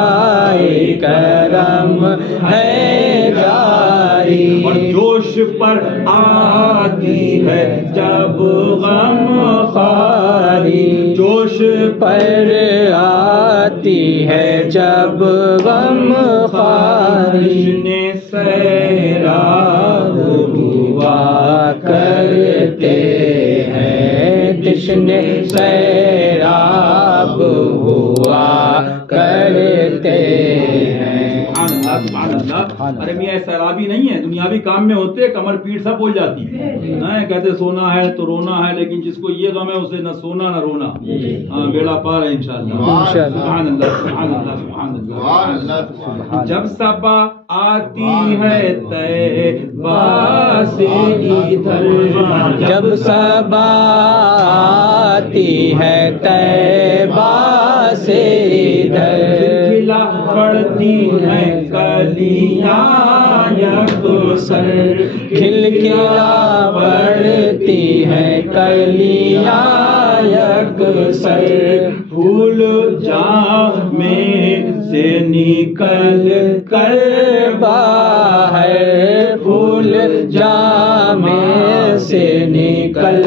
کرم ہے پر آتی ہے جب غم خواری، جوش پر آتی ہے جب غم خواری، جشن سیراب ہوا کرتے ہیں، جشن سیراب ہوا کرتے ہیں۔ سبحان اللہ۔ ارے میاں سیرابی نہیں ہے، دنیاوی کام میں ہوتے کمر پیٹ سب بول جاتی ہے، کہتے سونا ہے تو رونا ہے، لیکن جس کو یہ غم ہے اسے نہ سونا نہ رونا، ہاں بیڑا پار ہے انشاءاللہ۔ سبحان اللہ سبحان اللہ سبحان اللہ۔ جب صبا آتی ہے طیبہ سے ادھر، جب صبا آتی ہے طیبہ سے ادھر، کھلا پڑتی ہیں کلیاں یکسر، کھلکھلا پڑتی ہے کلیاں یکسر، پھول جام میں سے نکل کر باہر، پھول جام سے نکل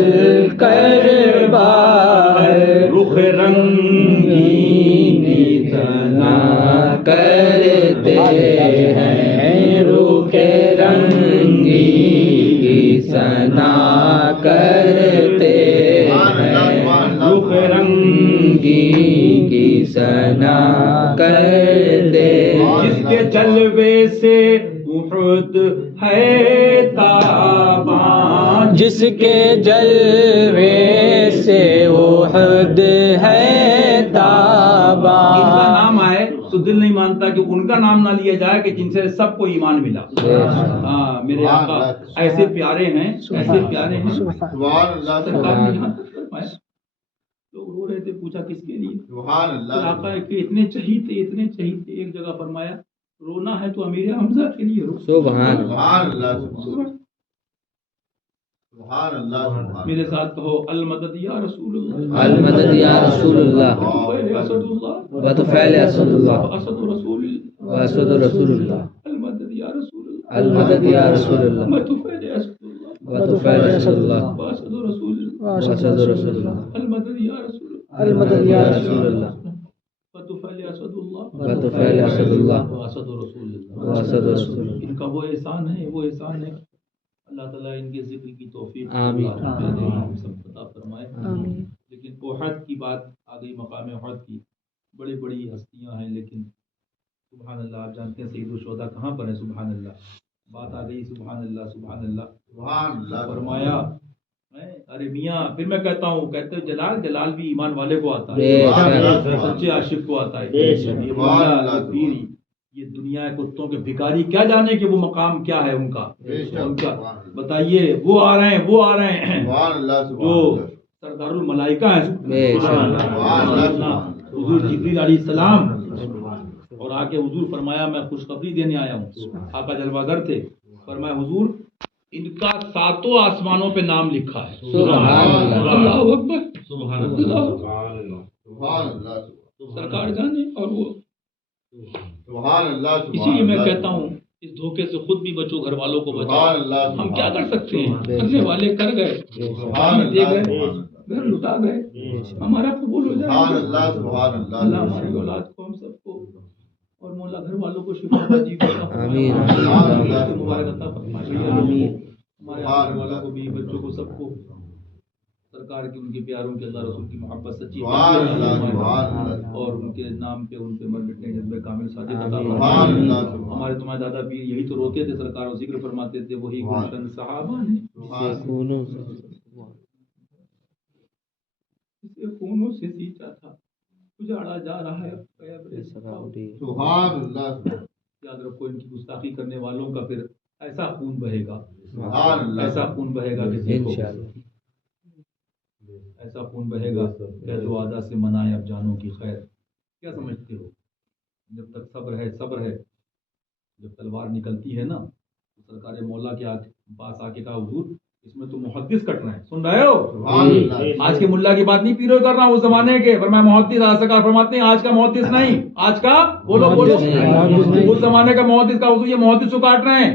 کر باہر، رخ رنگین اتنا کرتے ہیں، رخ رنگی کی ثنا کرتے ہیں، رخ رنگی کی ثنا کرتے ہیں، جس کے جلوے سے احد ہے تاباں، جس کے جلوے سے احد ہے تاباں۔ ان کا نام آئے تو دل نہیں مانتا کہ ان کا نام نہ لیا جائے کہ جن سے سب کو ایمان ملا۔ ہاں میرے آقا ایسے پیارے ہیں، ایسے پیارے ہیں۔ سبحان اللہ سرکار نے یہاں تک فرمایا، لوگ رو رہے تھے، پوچھا کس کے لیے؟ سبحان پھر اللہ آقا کہ اتنے چہیتے اتنے چہیتے، ایک جگہ فرمایا رونا ہے تو امیر حمزہ کے لیے رو۔ سبحان سبحان اللہ سبحان اللہ میرے ساتھ کہو المدد یا رسول اللہ، المدد یا رسول اللہ، وطفیل اسد اللہ، وطفیل اسد اللہ، اسد رسول اللہ، واسد رسول اللہ، المدد یا رسول اللہ، المدد یا رسول اللہ، وطفیل اسد اللہ، وطفیل اسد اللہ، واسد رسول اللہ، واسد رسول اللہ، المدد یا رسول اللہ، المدد یا رسول اللہ، وطفیل اسد اللہ، وطفیل اسد اللہ، واسد رسول اللہ۔ واسد رسول اللہ۔ ان کا وہ احسان ہے، وہ احسان ہے، اللہ تعالیٰ ان کے ذکر کی توفیق آمین۔ ہم سب عطا فرمائے۔ آمین۔ لیکن احد کی بات آ گئی، مقام احد کی، بڑی بڑی ہستیاں ہیں، لیکن سبحان اللہ آپ جانتے ہیں سید الشہداء کہاں پر ہیں؟ سبحان اللہ، بات آ گئی سبحان اللہ سبحان اللہ، سبحان اللہ فرمایا ارے میاں، پھر میں کہتا ہوں، کہتے ہیں جلال، جلال بھی ایمان والے کو آتا ہے، سچے عاشق کو آتا ہے، یہ مولا، یہ پیر، یہ دنیا کے کتوں کے بھکاری کیا جانے کہ وہ مقام کیا ہے ان کا، ان کا بتائیے، وہ آ رہے ہیں، وہ آ رہے ہیں سبحان اللہ جو سردار الملائکہ ہیں، حضور جبریل علیہ السلام، اور آ کے حضور فرمایا میں خوشخبری دینے آیا ہوں۔ آقا جلوہ گر تھے، فرمایا حضور ان کا ساتوں آسمانوں پہ نام لکھا ہے۔ سبحان اللہ۔ اللہ اکبر، سبحان اللہ، سبحان اللہ سرکار جانے، اور وہ سبحان اللہ اسی لیے میں کہتا ہوں اس دھوکے سے خود بھی بچو، گھر والوں کو بچاؤ۔ ہم کیا کر سکتے ہیں؟ کرنے والے کر گئے، دے گئے، گھر لٹا گئے، ہمارا قبول ہو جائے سبحان اللہ سبحان اللہ اللہ ہماری اولاد کو، ہم سب کو، اور مولا گھر والوں کو شفا عطا آمین۔ فرمائے، مبارک عطا فرمائے، ہمارے گھر والوں کو بھی، بچوں کو، سب کو سرکار کی، ان کے پیاروں کے، اللہ رسول کی محبت سچی سبحان اللہ سبحان اللہ اور ان کے نام پہ ان پہ مر مٹنے جذبہ کامل صادق عطا سبحان فرمائے۔ اللہ ہمارے تمہارے دادا پیر یہی تو روتے تھے، سرکار اور ذکر فرماتے تھے، وہی گلشن صحابہ نے اسے خونوں سے سینچا تھا، اجاڑا جا رہا ہے قبر صفا۔ سبحان اللہ یاد رکھو ان کی گستاخی کرنے والوں کا پھر ایسا خون بہے گا، سبحان اللہ ایسا خون بہے گا کہ دیکھو، انشاءاللہ۔ ایسا خون بہے گا کہ جو آدھا سے منائے اب جانوں کی خیر۔ کیا سمجھتے ہو؟ جب تک صبر ہے، صبر ہے، جب تلوار نکلتی ہے نا، تو سرکار مولا کے پاس آ کے کہا حضور اس میں تو محدث کٹ رہے ہیں، سن رہے ہو؟ سبحان اللہ آج کے ملا کی بات نہیں پیرو کر رہا ہوں، اس زمانے کے، فرمایا محدث، آج سرکار فرماتے ہیں آج کا محدث نہیں، آج کا بولو بولو، اس زمانے کا محدث کا حضور یہ محدث کو کاٹ رہے ہیں،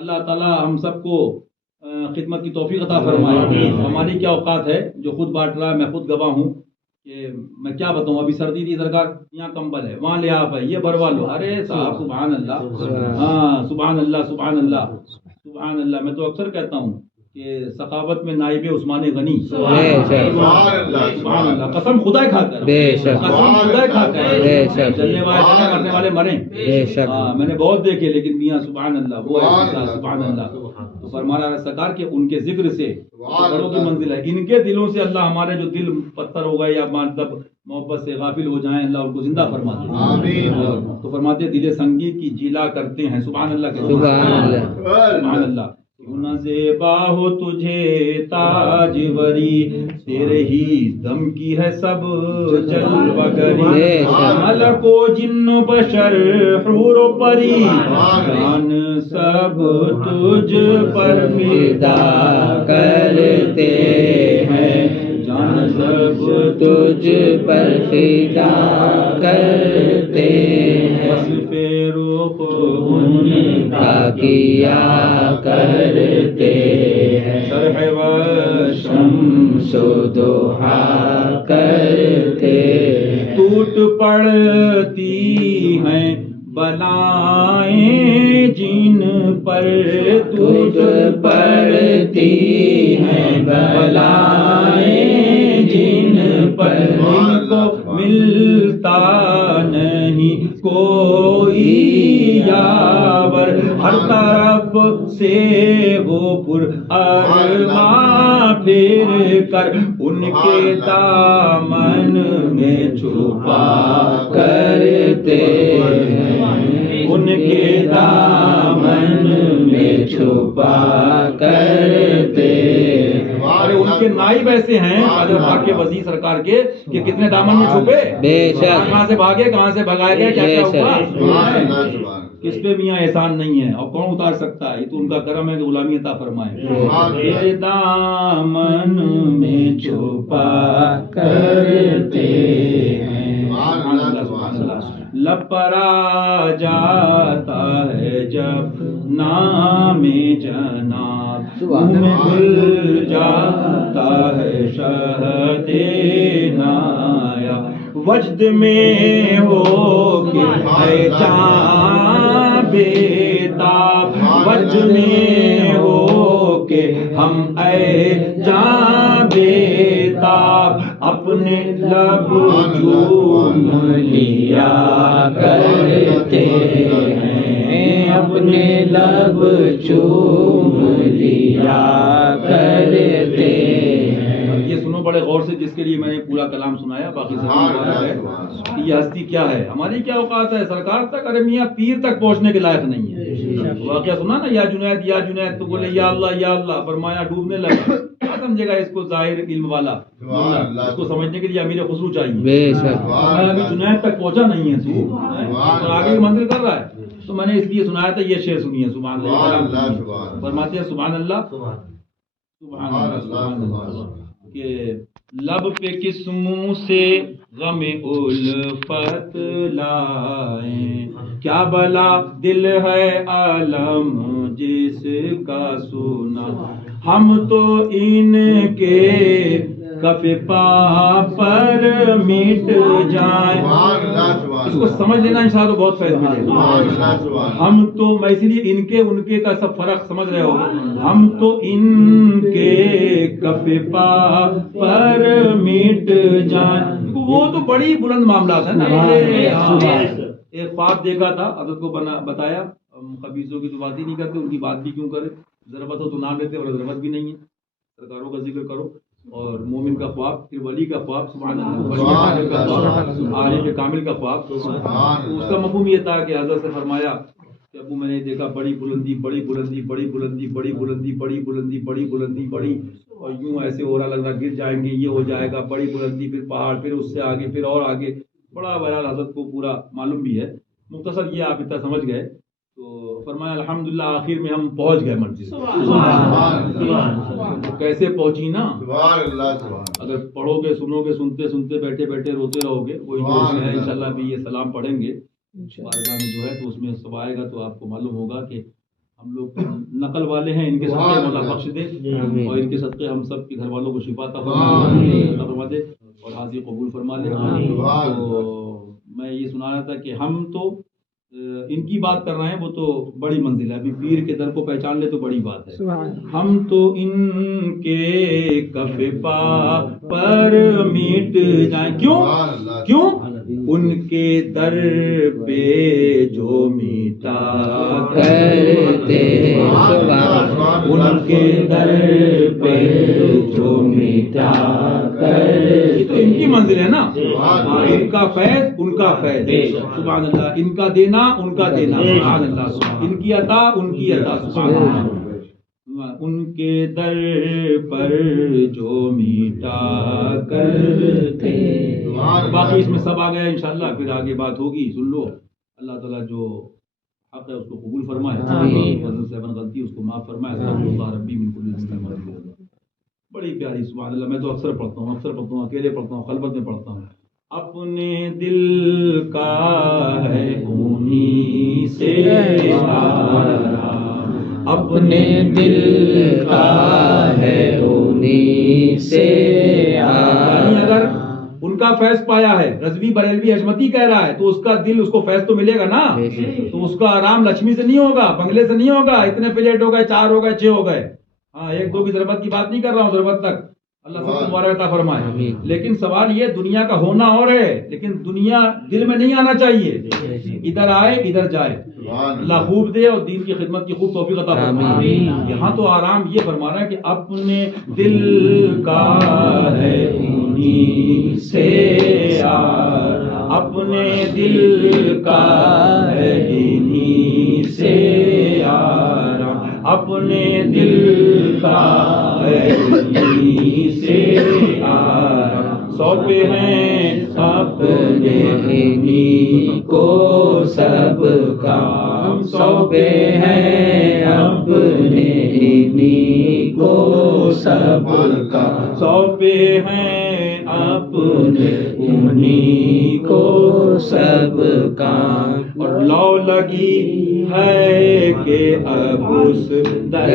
اللہ تعالیٰ ہم سب کو خدمت کی توفیق عطا فرمائے. ہماری کیا اوقات ہے جو خود بانٹ رہا ہے، میں خود گواہ ہوں کہ میں کیا بتاؤں. ابھی سردی تھی سرکار، یہاں کمبل ہے، وہاں لے آپ ہے، یہ بھروا لو. ارے صاحب سبحان اللہ، ہاں سبحان اللہ سبحان اللہ سبحان اللہ. میں تو اکثر کہتا ہوں کہ سخاوت میں نائب عثمان غنی. سبحان اللہ، قسم خدا کھا کر، قسم خدا کھا کر، چلنے والے مرنے والے مریں. میں نے بہت دیکھے، لیکن میاں سبحان اللہ وہ ہے، سبحان اللہ. تو فرمانا سرکار کہ ان کے ذکر سے بڑوں کی منزل ہے. ان کے دلوں سے اللہ ہمارے جو دل پتھر ہو گئے یا مطلب محبت سے غافل ہو جائیں، اللہ ان کو زندہ فرما دے. تو فرماتے دل سنگی کی جیلا کرتے ہیں. سبحان اللہ کے سبحان اللہ. کیوں نہ زیبا ہو تجھے تاجوری، تیرے ہی دم کی ہے سب جلوہ گری. ملک و جن و بشر حور و پری، جان سب تجھ پر فدا کرتے ہیں، جان سب تجھ پر فدا کرتے ہیں. وصف روح ان کا کیا کرتے ہیں، شرح و شمس و ضحا کرتے ہیں. ٹوٹ پڑتی ہیں بلائیں جن پر، ٹوٹ پڑتی ہیں بلائیں جن پر، ان کو ملتا نہیں کوئی یاور. ہر طرف سے وہ پر ارماں پھر کر، ان کے دامن میں چھپا کرتے ہیں، ان کے دامن میں چھپا کرتے ہیں. ارے ان کے نائب ایسے ہیں حضرت پاک کے وزیر سرکار کے کہ کتنے دامن میں چھپے، کہاں سے بھاگے، کہاں سے بھگائے گئے، کیا کیا ہوا. کس پہ میاں احسان نہیں ہے اور کون اتار سکتا ہے؟ یہ تو ان کا کرم ہے کہ غلامی عطا فرمائے. یہ دامن میں چھپا کرتے ہیں. لب پر آ جاتا ہے جب نام جناب، منہ میں گل جاتا ہے شہد نایا. وجد میں ہو کے اے جان بیتاب، وجد میں ہو کے ہم اے جان بیتاب، اپنے لب چوم لیا کرتے ہیں، اپنے لب چوم لیا کرتے ہیں. یہ سنو بڑے غور سے، جس کے لیے میں نے پورا کلام سنایا. باقی سب یہ ہستی کیا ہے، ہماری کیا اوقات ہے سرکار تک. ارے میاں پیر تک پہنچنے کے لائق نہیں ہے. واقعہ سنا نا، یا جنید یا جنید، تو بولے یا اللہ، فرمایا ڈوبنے لگا. کیا سمجھے گا اس کو ظاہر علم والا؟ اس کو سمجھنے کے لیے امیر خسرو چاہیے. ابھی جنید تک پہنچا نہیں ہے تو اور آگے کی منزل کر رہا ہے. تو میں نے اس لیے سنایا تھا، یہ شعر سنیے. سبحان اللہ. فرماتے ہیں سبحان اللہ سبحان اللہ کہ لب پہ کس منہ سے غم الفت لائیں، کیا بلا دل ہے عالم جس کا سنا. ہم تو ان کے کف پا پر مٹ جائیں. اس کو سمجھ لینا انشاءاللہ بہت فائدہ ملے گا. ہم تو، میں اسی لیے ان کے کا سب فرق سمجھ رہے ہو. ہم تو ان کے کف پا پر مٹ جائیں. وہ تو بڑی بلند معاملات ہیں نا. ایک خواب دیکھا تھا، حضرت کو بتایا. خبیثوں کی تو بات ہی نہیں کرتے، ان کی بات بھی کیوں کرے. ضرورت ہو تو نام لیتے اور ضرورت بھی نہیں ہے. سرکاروں کا ذکر کرو. اور مومن کا خواب، پھر ولی کا خواب، سبحان اللہ، عارف کامل کا خواب. تو اس کا مفہوم یہ تھا کہ حضرت سے فرمایا کہ ابو میں نے دیکھا بڑی بلندی بڑی بلندی بڑی بلندی بڑی بلندی بڑی بلندی بڑی بلندی بڑی، اور یوں ایسے ہو رہا لگ رہا گر جائیں گے، یہ ہو جائے گا. بڑی بلندی، پھر پہاڑ، پھر اس سے آگے، پھر اور آگے. بڑا بہرحال حضرت کو پورا معلوم بھی ہے. مختصر یہ آپ اتنا سمجھ گئے. تو فرمایا الحمدللہ آخر میں ہم پہنچ گئے منزل. کیسے پہنچی نا. اگر پڑھو گے، سنو گے، سنتے سنتے بیٹھے بیٹھے روتے رہو گے. وہی جو ہے انشاءاللہ بھی یہ سلام پڑھیں گے بارگاہ میں جو ہے، تو اس میں سب آئے گا تو آپ کو معلوم ہوگا کہ ہم لوگ نقل والے ہیں، ان کے صدقے مولا بخش دے، اور ان کے صدقے ہم سب کے گھر والوں کو شفا عطا فرما دے اور حاضری قبول فرما لے۔ تو میں یہ سنا رہا تھا کہ ہم تو ان کی بات کر رہے ہیں، وہ تو بڑی منزل ہے، ابھی پیر کے در کو پہچان لے تو بڑی بات ہے۔ ہم تو ان کے کف پا پر میٹ جائیں، کیوں ان کے در پہ جو میٹا کرتے، ان کے در پہ جو میٹا کرتے، یہ تو ان کی منزل ہے نا، ان کا فیض ان کا فیض، سبحان اللہ، ان کا دینا ان کا دینا، سبحان اللہ، ان کی عطا ان کی عطا، سبحان اللہ، ان کے در پر جو میٹا کرتے۔ باقی اس میں سب آ گیا انشاءاللہ، پھر آگے بات ہوگی، سن لو۔ اللہ تعالیٰ جو حق ہے اس کو قبول فرمائے، فضل سے غلطی اس کو معاف فرمائے، اللہ ربی من کل ذنب۔ بڑی پیاری سبحان اللہ، میں تو اکثر پڑھتا ہوں، اکیلے پڑھتا ہوں، خلوت میں پڑھتا ہوں۔ اپنے دل کا ہے انہی سے اشارہ، اپنے دل کا ہے انہی سے اشارہ۔ اگر ان کا فیض پایا ہے، رضوی بریلوی حشمتی کہہ رہا ہے، تو اس کا دل، اس کو فیض تو ملے گا نا، تو اس کا آرام لکشمی سے نہیں ہوگا، بنگلے سے نہیں ہوگا، اتنے پلیٹ ہو گئے، 4 ہو گئے، 6 ہو گئے، ہاں 1-2 کی ضرورت کی بات نہیں کر رہا ہوں، ضرورت تک اللہ سب کو مبارک عطا فرمائے۔ لیکن سوال یہ دنیا کا ہونا اور ہے، لیکن دنیا دل میں نہیں آنا چاہیے، ادھر آئے ادھر جائے، اللہ خوب دے اور دین کی خدمت کی خوب توفیق عطا فرمائے۔ یہاں تو آرام یہ فرما رہا ہے کہ اپنے دل کا ہے انہی سے یار، اپنے دل کا ہے انہی سے یار، اپنے دل کا ہے انہی سے یار، سونپے ہیں اپنے انہی کو سب کام، سونپے ہیں اپنے انہی کو سب کام، سونپے ہیں اپنے انہی کو سب کام، اور لو لگی ہے کہ اب اس در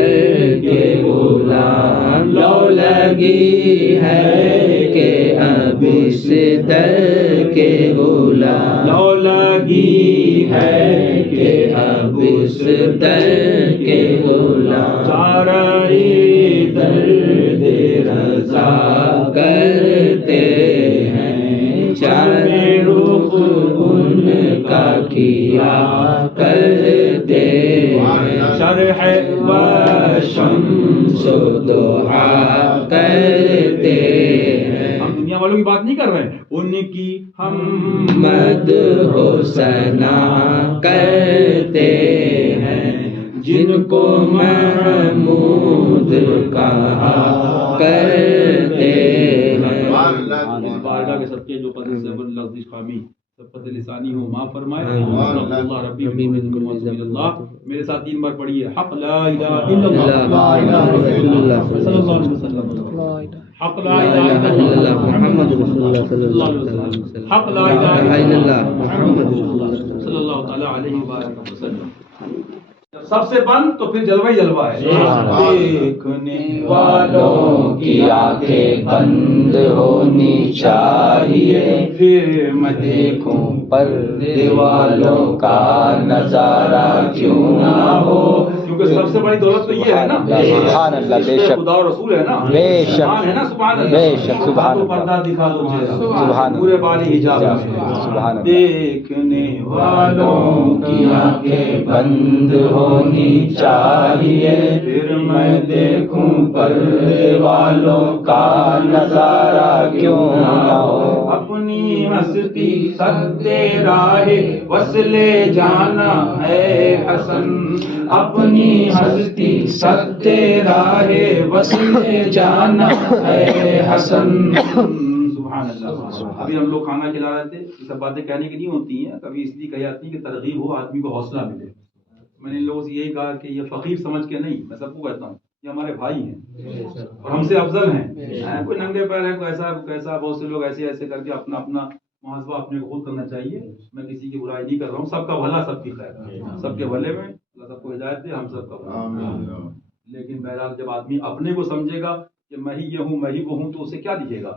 کے غلام، لو لگی ہے کہ اب اس در کے غلام، لو لگی ہے کہ اب اس در کے غلام، چارہ درد رضا کرتے ہیں، چارے رخ ان کا کیا کرتے ہیں، شرح و شمس و ضحا کرتے ہیں۔ ہم دنیا والوں کی بات نہیں کر رہے ہیں، ان کی ہم مدح و ثنا کرتے ہیں، جن کو محمود کہا کرتے ہیں۔ بارگاہ کے صدقے جو قدر سے لفظ خامی سبقت لسانی ہو معاف فرمائے، اللہ ربی اللہ۔ میرے ساتھ 3 بار پڑھیے، حق لا الہ الا اللہ صلی اللہ علیہ وسلم، حق لا الہ الا اللہ محمد رسول اللہ صلی اللہ علیہ وسلم، حق لا الہ الا اللہ محمد رسول اللہ صلی اللہ تعالی علیہ وآلہ وسلم۔ سب سے بند تو پھر جلوہ ہی جلوہ ہے۔ دیکھنے والوں کی آنکھیں بند ہونی چاہیے، پھر میں دیکھوں پردے والوں کا نظارہ کیوں نہ ہو، کیونکہ سب سے بڑی دولت تو یہ ہے نا، سبحان اللہ، بے شک، خدا اور رسول ہے نا، بے شک، ہے نا، سبحان اللہ، بے شک، سبحان اللہ، پردہ دکھا دو چہرہ، سبحان اللہ، پورے بالی حجاب سبحان اللہ، دیکھنے والوں کی آنکھیں بند ہونی چاہیے، پھر میں دیکھوں پردے والوں کا نظارہ کیوں نہ ہو، اپنی ہستی سدے راہ وصلے جانا ہے حسن، اپنی ہستی سدے راہ وصلے جانا ہے حسن۔ سبحان اللہ۔ ابھی ہم لوگ کھانا کھلا رہے تھے، یہ سب باتیں کہنے کی نہیں ہوتی ہیں، کبھی اس لیے کہی جاتی ہے کہ ترغیب ہو، آدمی کو حوصلہ ملے۔ میں نے ان لوگوں سے یہی کہا کہ یہ فقیر سمجھ کے نہیں، میں سب کو کہتا ہوں یہ ہمارے بھائی ہیں اور ہم سے افضل ہیں، کوئی ننگے پیر ہے، کوئی ایسا بہت سے لوگ ایسے کر کے اپنا محاسبہ اپنے کو خود کرنا چاہیے۔ میں کسی کی برائی نہیں کر رہا ہوں، سب کا بھلا سب کی خیر، سب کے بھلے میں سب کو ہدایت دے، ہم سب کا آمین لیکن بہرحال جب آدمی اپنے کو سمجھے گا کہ میں ہی یہ ہوں میں ہی وہ ہوں تو اسے کیا دکھے گا؟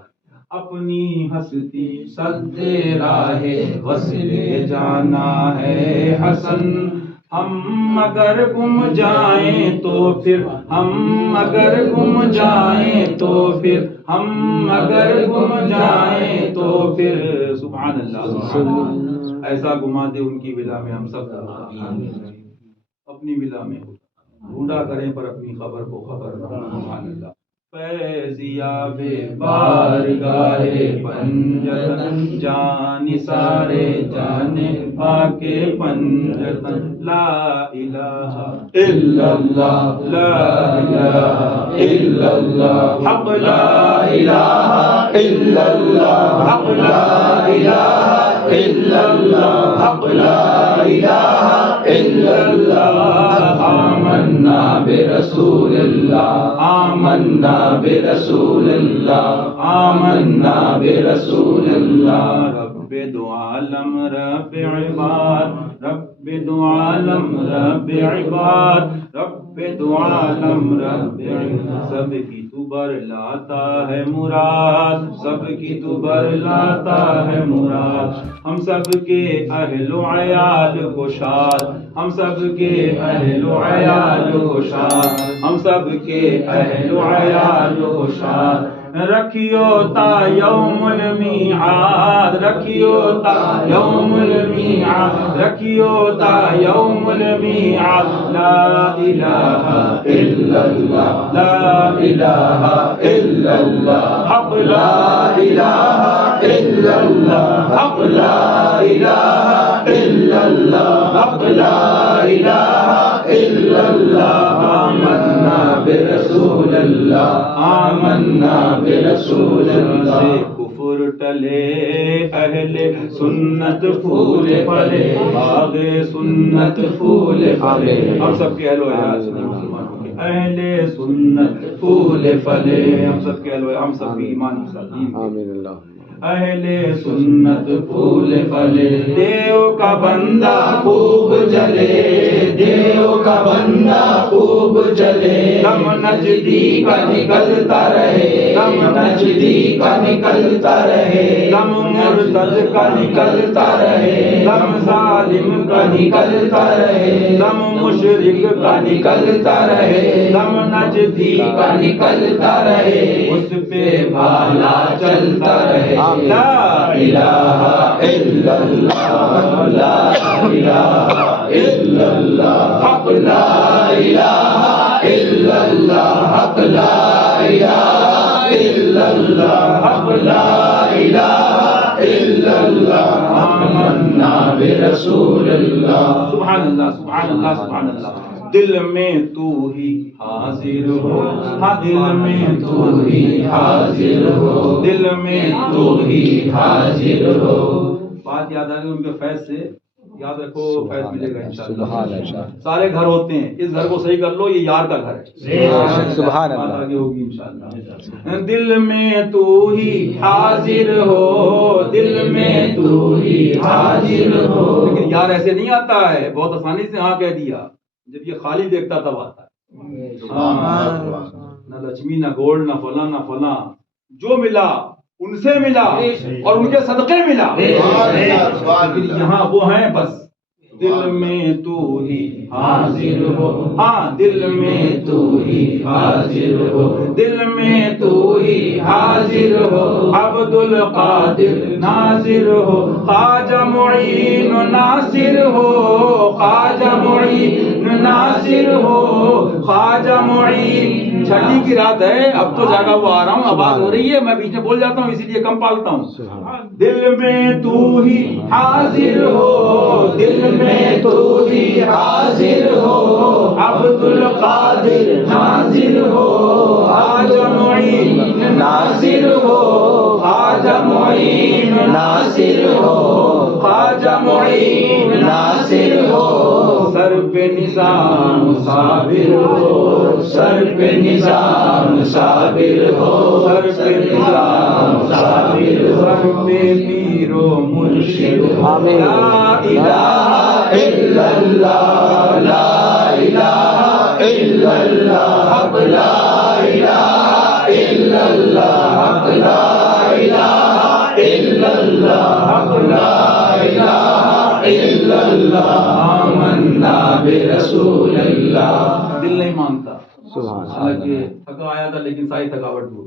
اپنی ہستی سد راہ وصل جانا ہے حسن، ہم اگر گم جائیں تو پھر ہم اگر گم جائیں تو پھر ہم اگر گم جائیں تو پھر سبحان اللہ ایسا گما دے ان کی ولا میں ہم سب اپنی ولا میں ڈھونڈا کریں پر اپنی خبر کو خبر سبحان اللہ فیضیاب بارگاہ پنجتن جان سارے جان پاک پنجتن لا الہ الا اللہ لا الہ الا اللہ حق لا الہ الا اللہ حق لا الہ الا اللہ حق لا الہ الا اللہ آمنا برسول اللہ آمنا برسول اللہ آمنا برسول اللہ رب دو عالم رب عباد رب دو عالم رب عباد رب دو عالم رب عباد سب کی تو برلاتا ہے مراد سب کی تو برلاتا ہے مراد ہم سب کے اہل و عیال کو شاد ہم سب کے اہل و عیال کو شاد ہم سب کے اہل و عیال کو شاد رکھیو تا یوم المیعاد رکھیو تا یوم المیعاد رکھیو تا یوم المیعاد لا الہ الا اللہ لا الہ الا اللہ حق لا الہ الا اللہ حق لا الہ الا اللہ حق لا الہ الا اللہ آمنا برسول اللہ آمنا برسول اللہ کفر ٹلے اہل سنت پھول پھلے باغ سنت پھول پھلے ہم سب کے اہل و عیال اہل سنت پھول پھلے ہم سب کے اہل و ہم سب کی ایمان کی سلیم آمین اللہ اہل سنت پھول پھلے دیو کا بندہ خوب جلے دیو کا بندہ خوب جلے دم نجدی کا نکلتا رہے دم نجدی کا نکلتا رہے دم مرتد کا نکلتا رہے دم ظالم کا نکلتا رہے دم مشرک کا نکلتا رہے دم نجدی کا نکلتا رہے اس پہ بھالا چلتا رہے لا الہ الا اللہ لا الہ الا اللہ حق لا الہ الا اللہ حق لا الہ الا اللہ حق لا الہ الا اللہ آمنا برسول اللہ سبحان اللہ سبحان اللہ سبحان اللہ دل میں تو ہی حاضر ہو ہاں دل میں تو ہی حاضر ہو دل میں تو ہی حاضر ہو بات یاد آ گئی ان کے فیض سے یاد رکھو فیض ملے گا انشاءاللہ سارے گھر ہوتے ہیں اس گھر کو صحیح کر لو یہ یار کا گھر ہے سبحان اللہ آگے ہوگی انشاءاللہ دل میں تو ہی حاضر ہو دل میں تو ہی حاضر ہو لیکن یار ایسے نہیں آتا ہے بہت آسانی سے ہاں کہہ دیا جب یہ خالی دیکھتا تب آتا ہے نہ لక్ష్می نہ گولڈ نہ فلاں نہ فلاں جو ملا ان سے ملا اور ان کے صدقے ملا لیکن یہاں وہ ہیں بس دل میں تو ہی حاضر ہو ہاں دل میں تو ہی حاضر ہو دل میں تو ہی حاضر ہو عبد القادر ناصر ہو خواجہ معین ناصر ہو خواجہ معین ناصر ہو خواجہ معین چھٹی کی رات ہے اب تو جاگا ہوا آ رہا ہوں آواز ہو رہی ہے میں بیچ میں بول جاتا ہوں اسی لیے کم پالتا ہوں دل میں تو ہی حاضر ہو دل میں تو ہی حاضر ہو عبد القادر ناصر ہو خواجہ معین ناصر ہو خواجہ معین ناصر ہو خواجہ معین ناصر ہو سر پہ نظام صابر ہو، سر پہ نظام صابر ہو، سر پہ نظام صابر ہو، سر پہ پیر و مرشد ہو، آمین۔ لا الہ الا اللہ، لا الہ الا اللہ، حق لا الہ الا اللہ، حق لا الہ الا اللہ، حق لا الہ الا اللہ، آمنا برسول اللہ۔ دل نہیں مانتا، سبحان حالانکہ تھکا آیا تھا لیکن ساری تھکاوٹ دور۔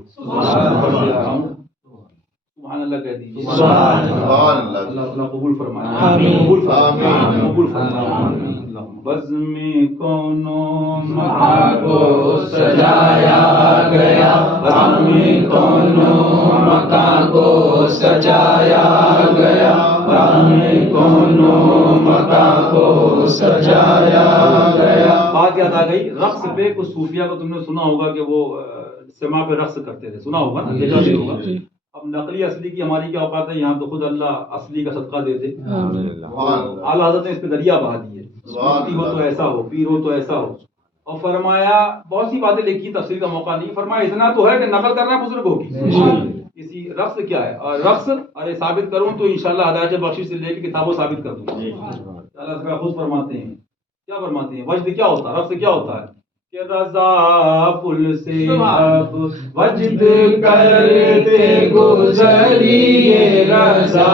سبحان اللہ کہہ دیجیے۔ سبحان اللہ۔ اللہ قبول فرمائے، آمین۔ قبول فرمائے، آمین۔ قبول فرمائے۔ بزم کونو مکا کو سجایا گیا، غم کونو مکا کو سجایا گیا، غم کونو مکا کو سجایا گیا۔ بات یاد آ گئی، رقص پہ کچھ صوفیہ کو تم نے سنا ہوگا کہ وہ سما پہ رقص کرتے تھے، سنا ہوگا نا، دیکھا بھی ہوگا۔ اب نقلی اصلی کی ہماری کیا اوقات ہے، یہاں تو خود اللہ اصلی کا صدقہ دے دے۔ اعلیٰ حضرت نے اس پہ دریا بہا دیے، مفتی ہو تو ایسا ہو، پیر ہو تو ایسا ہو، اور فرمایا بہت سی باتیں لکھی، تفسیر کا موقع نہیں، فرمایا اتنا تو ہے کہ نقل کرنا بزرگوں کی۔ اسی رقص کیا ہے، اور رقص ارے ثابت کروں تو انشاءاللہ ہدایت بخشش سے لے کے کتابوں ثابت کر دوں گا۔ اللہ تعالیٰ خود فرماتے ہیں، کیا فرماتے ہیں، وجد کیا ہوتا ہے، رقص کیا ہوتا ہے کہ رضا پل سے اب وجد کرتے گزریے، رضا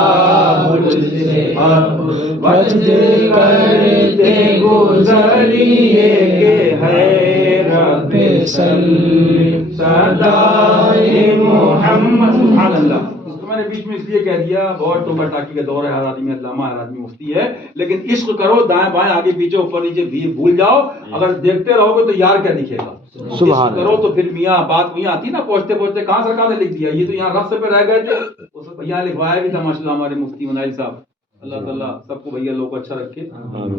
پل سے اب وجد کرتے گزریے، کہ ہے رب صلی صدائے محمد۔ سبحان اللہ۔ اس کو میں نے بیچ میں اس لیے کہہ دیا، بہت ٹوکا ٹاکی کا دور ہے، ہر آدمی علامہ، ہر آدمی مفتی ہے، لیکن عشق کرو، دائیں بائیں آگے پیچھے اوپر نیچے بھول جاؤ، اگر دیکھتے رہو گے تو یار کیا دکھے گا۔ عشق کرو تو پھر میاں بات وہیں آتی نا، پہنچتے پہنچتے کہاں سرکار نے لکھ دیا، یہ تو یہاں رقص پہ رہ گئے تھے، یہاں لکھوایا بھی تھا ماشاء اللہ ہمارے مفتی منائل صاحب، اللہ تعالیٰ سب کو بھیا لوگ کو اچھا رکھے۔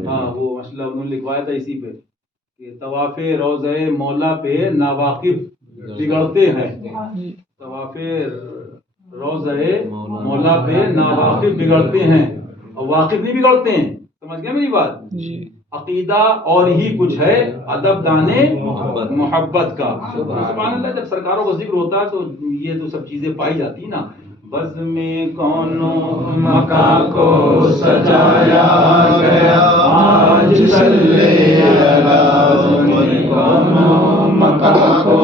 ہاں وہ ماشاء اللہ انہوں نے لکھوایا تھا اسی پہ کہ طواف روضہ مولا پہ ناواقف بگڑتے ہیں، طواف روضہ مولا پہ ناواقف بگڑتے ہیں، اور واقف نہیں بگڑتے ہیں، سمجھ گئے میری بات؟ عقیدہ اور ہی کچھ ہے، ادب دانے محبت کا۔ سبحان اللہ، جب سرکاروں کا ذکر ہوتا ہے تو یہ تو سب چیزیں پائی جاتی نا۔ بز میں کونوں مکا کو سجایا گیا، آج صلی کونوں مکا کو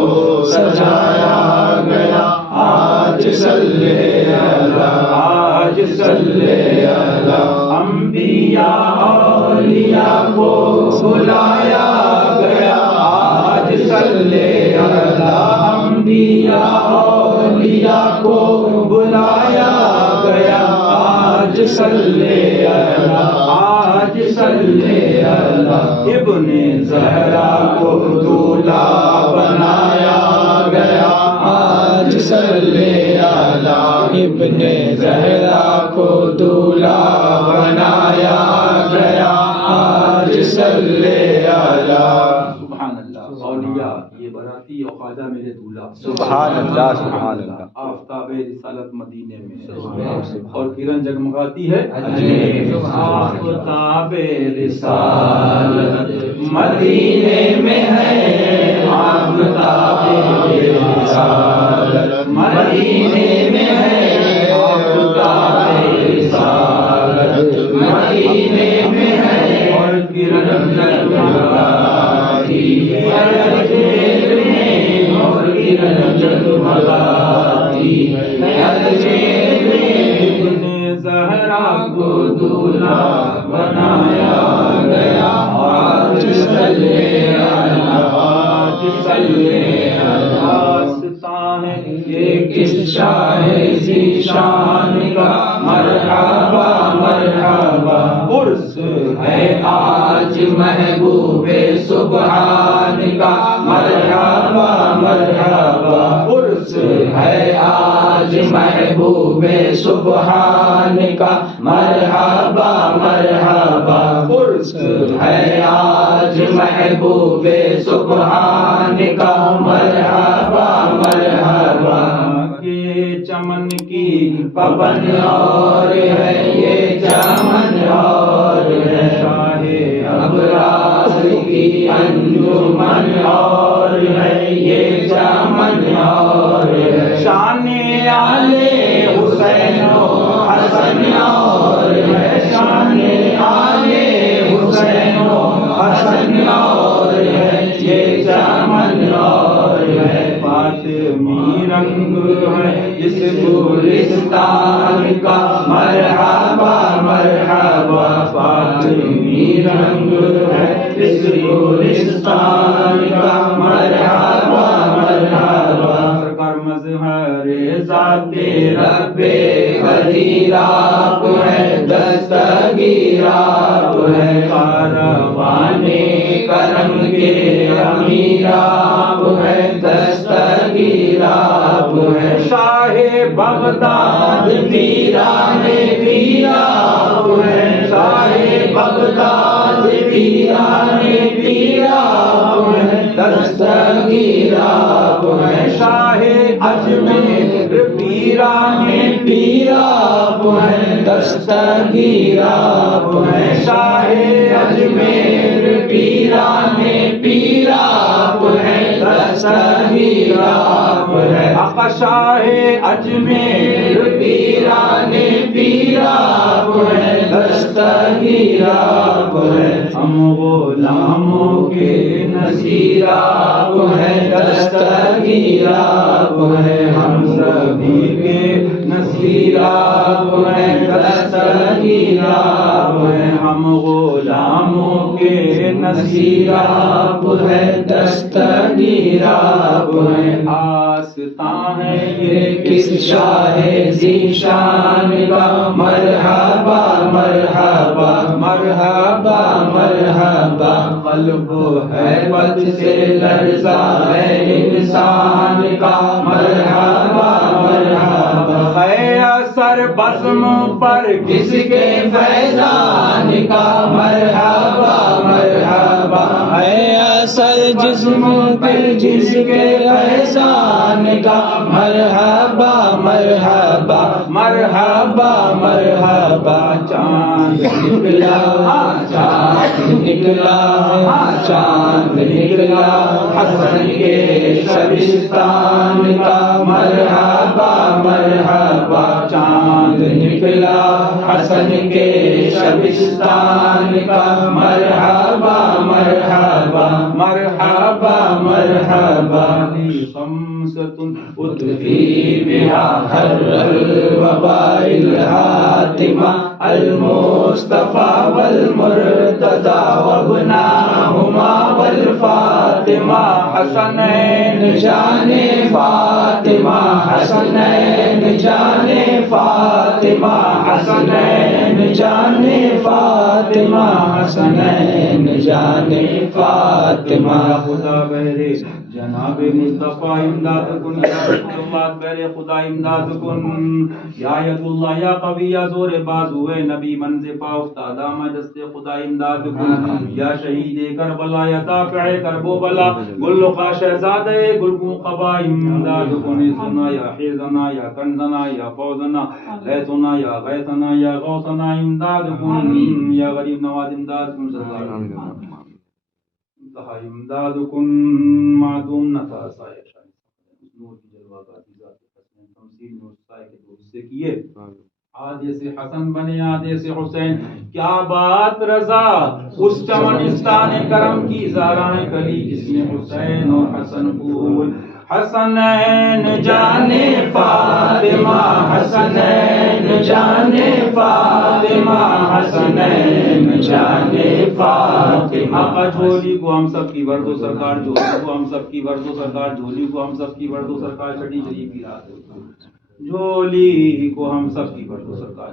سجایا گیا، آج صلی آج صلی انبیاء اولیاء کو بلایا گیا، آج صلی انبیاء اولیاء کو بلایا گیا، آج صلی آج صلی ابن زہرا کو دولہا بنایا گیا، آج صلی ابن زہرا کو دولہا بنایا گیا، آج صلی سبحان اللہ۔ اولیاء یہ براتی اور خواجہ میرے دولہا، سبحان اللہ، سبحان اللہ۔ آفتاب رسالت مدینے میں، اور کرن جگمگاتی ہے آفتاب رسالت مدینے میں ہے، آفتاب رسالت مدینے میں ہے، آفتاب رسالت مدینے میں ہے، اور کرن جگمگاتی ہے اجمیر میں، اور کرن جگمگاتی ہے اجمیر میں، ابن زہرا کو دولہا بنایا گیا، آج صلی آج صلی آستان ہے یہ کس شاہ ذیشان کا مرحبا مرحبا، عرس ہے آج محبوب سبحان کا مرحبا مرحبا، عرس ہے آج محبوب سبحان کا مرحبا مرحبا، عرس ہے آج محبوب سبحان کا مرحبا مرحبا، کہ چمن کی پون اور ہے یہ چمن اور ہے شاہ ابرار کی انجمن اور ہے یہ چمن اور ہے شان آلے حسین و حسن اور ہے شان آلے حسین و حسن اور ہے یہ چمن اور ہے فاطمی رنگ ہے اس گلستان کا مرحبا مرحبا فاطمی رنگ ہے اس گلستان کا مرحبا مرحبا سرکار مظہر ذات رب قدیر آپ ہے دستگیر آپ ہے کاروان کرم کے امیر آپ ہے دستگیر آپ ہے شاہ بغداد پیران پیر آپ ہے شاہ بغداد پیران پیر آپ ہے دستگیر آپ ہے شاہ اجمیر پیران پیر آپ ہے دستگیر آپ ہے شاہ اجمیر پیران پیر آپ ہے دستگیر آپ ہے آقا شاہ اجمیر پیران پیر آپ ہے دستگیر آپ ہے ہم غلاموں کے نذیر آپ ہے دستگیر آپ ہے ہم سبھی کے نذیر آپ ہے دستگیر آپ ہے ہم غلاموں کے نذیر آپ ہے دستگیر آپ ہے آستان ہے یہ کس شاہ ذیشان کا مرحبا مرحبا مرحبا مرحبا قلب ہے بد سے لرزا ہے انسان کا مرحبا مرحبا ہے اثر بزم پر کس کے فیضان کا مرحبا مرحبا ہے اثر جسم پر جس کے فیضان کا مرحبا مرحبا مرحبا مرحبا چاند نکلا چاند نکلا چاند نکلا حسن کے شبستان کا مرحبا مرحبا چاند نکلا حسن کے شبستان کا مرحبا مرحبا مرحبا مرحبا خمسۃ اطفی بها حر الوباء الحاتمہ المصطفى والمرتضى وابناهما والفاطمہ حسنین جان فاطمہ حسنین جان فاطمہ حسنین جان فاطمہ حسنین جان فاطمہ خدا بہرے جناب مصطفیٰ امداد کن یا بہرے خدا امداد کن یا آیت اللہ یا قوی یا زور بازو نبی منز پا افتاد آمد دست خدا امداد کن یا شہید کربلا یا دافع کربو بلا گل خا شہزاد گل کو قبا امداد کن سنا یا حیزنا یا کنزنا یا فوزنا غیثنا یا غیثنا یا غوثنا امداد کن یا غریب نواز امداد کن سرکار امداد کن معدوم نتا سایہ شاہد نور کی جلوہ کا ذات حسن تمثیل نور سائے کے دو حصے کیے آدھے سے حسن بنے آدھے سے حسین کیا بات رضا اس چمنستان کرم کی زارائیں کلی جس میں حسین اور حسن پھول حسنین جانے فاطمہ حسنین جانے فاطمہ حسنین جانے فاطمہ آقا جھولی کو ہم سب کی ورد و سرکار جھولی کو ہم سب کی ورد و سرکار جھولی کو ہم سب کی ورد و سرکار چھٹی شریف کی رات جھولی کو ہم سب کی ورد و سرکار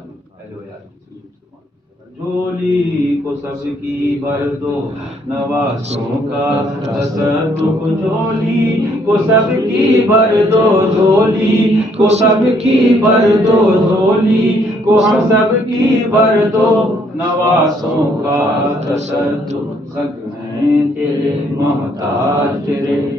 جھولی کو سب کی برد و نوازوں کا تصدق جھولی کو سب کی برد و جھولی کو سب کی برد و جھولی کو ہم سب کی برد و نوازوں کا تصدق زگ ہیں تیرے محتاج تیرے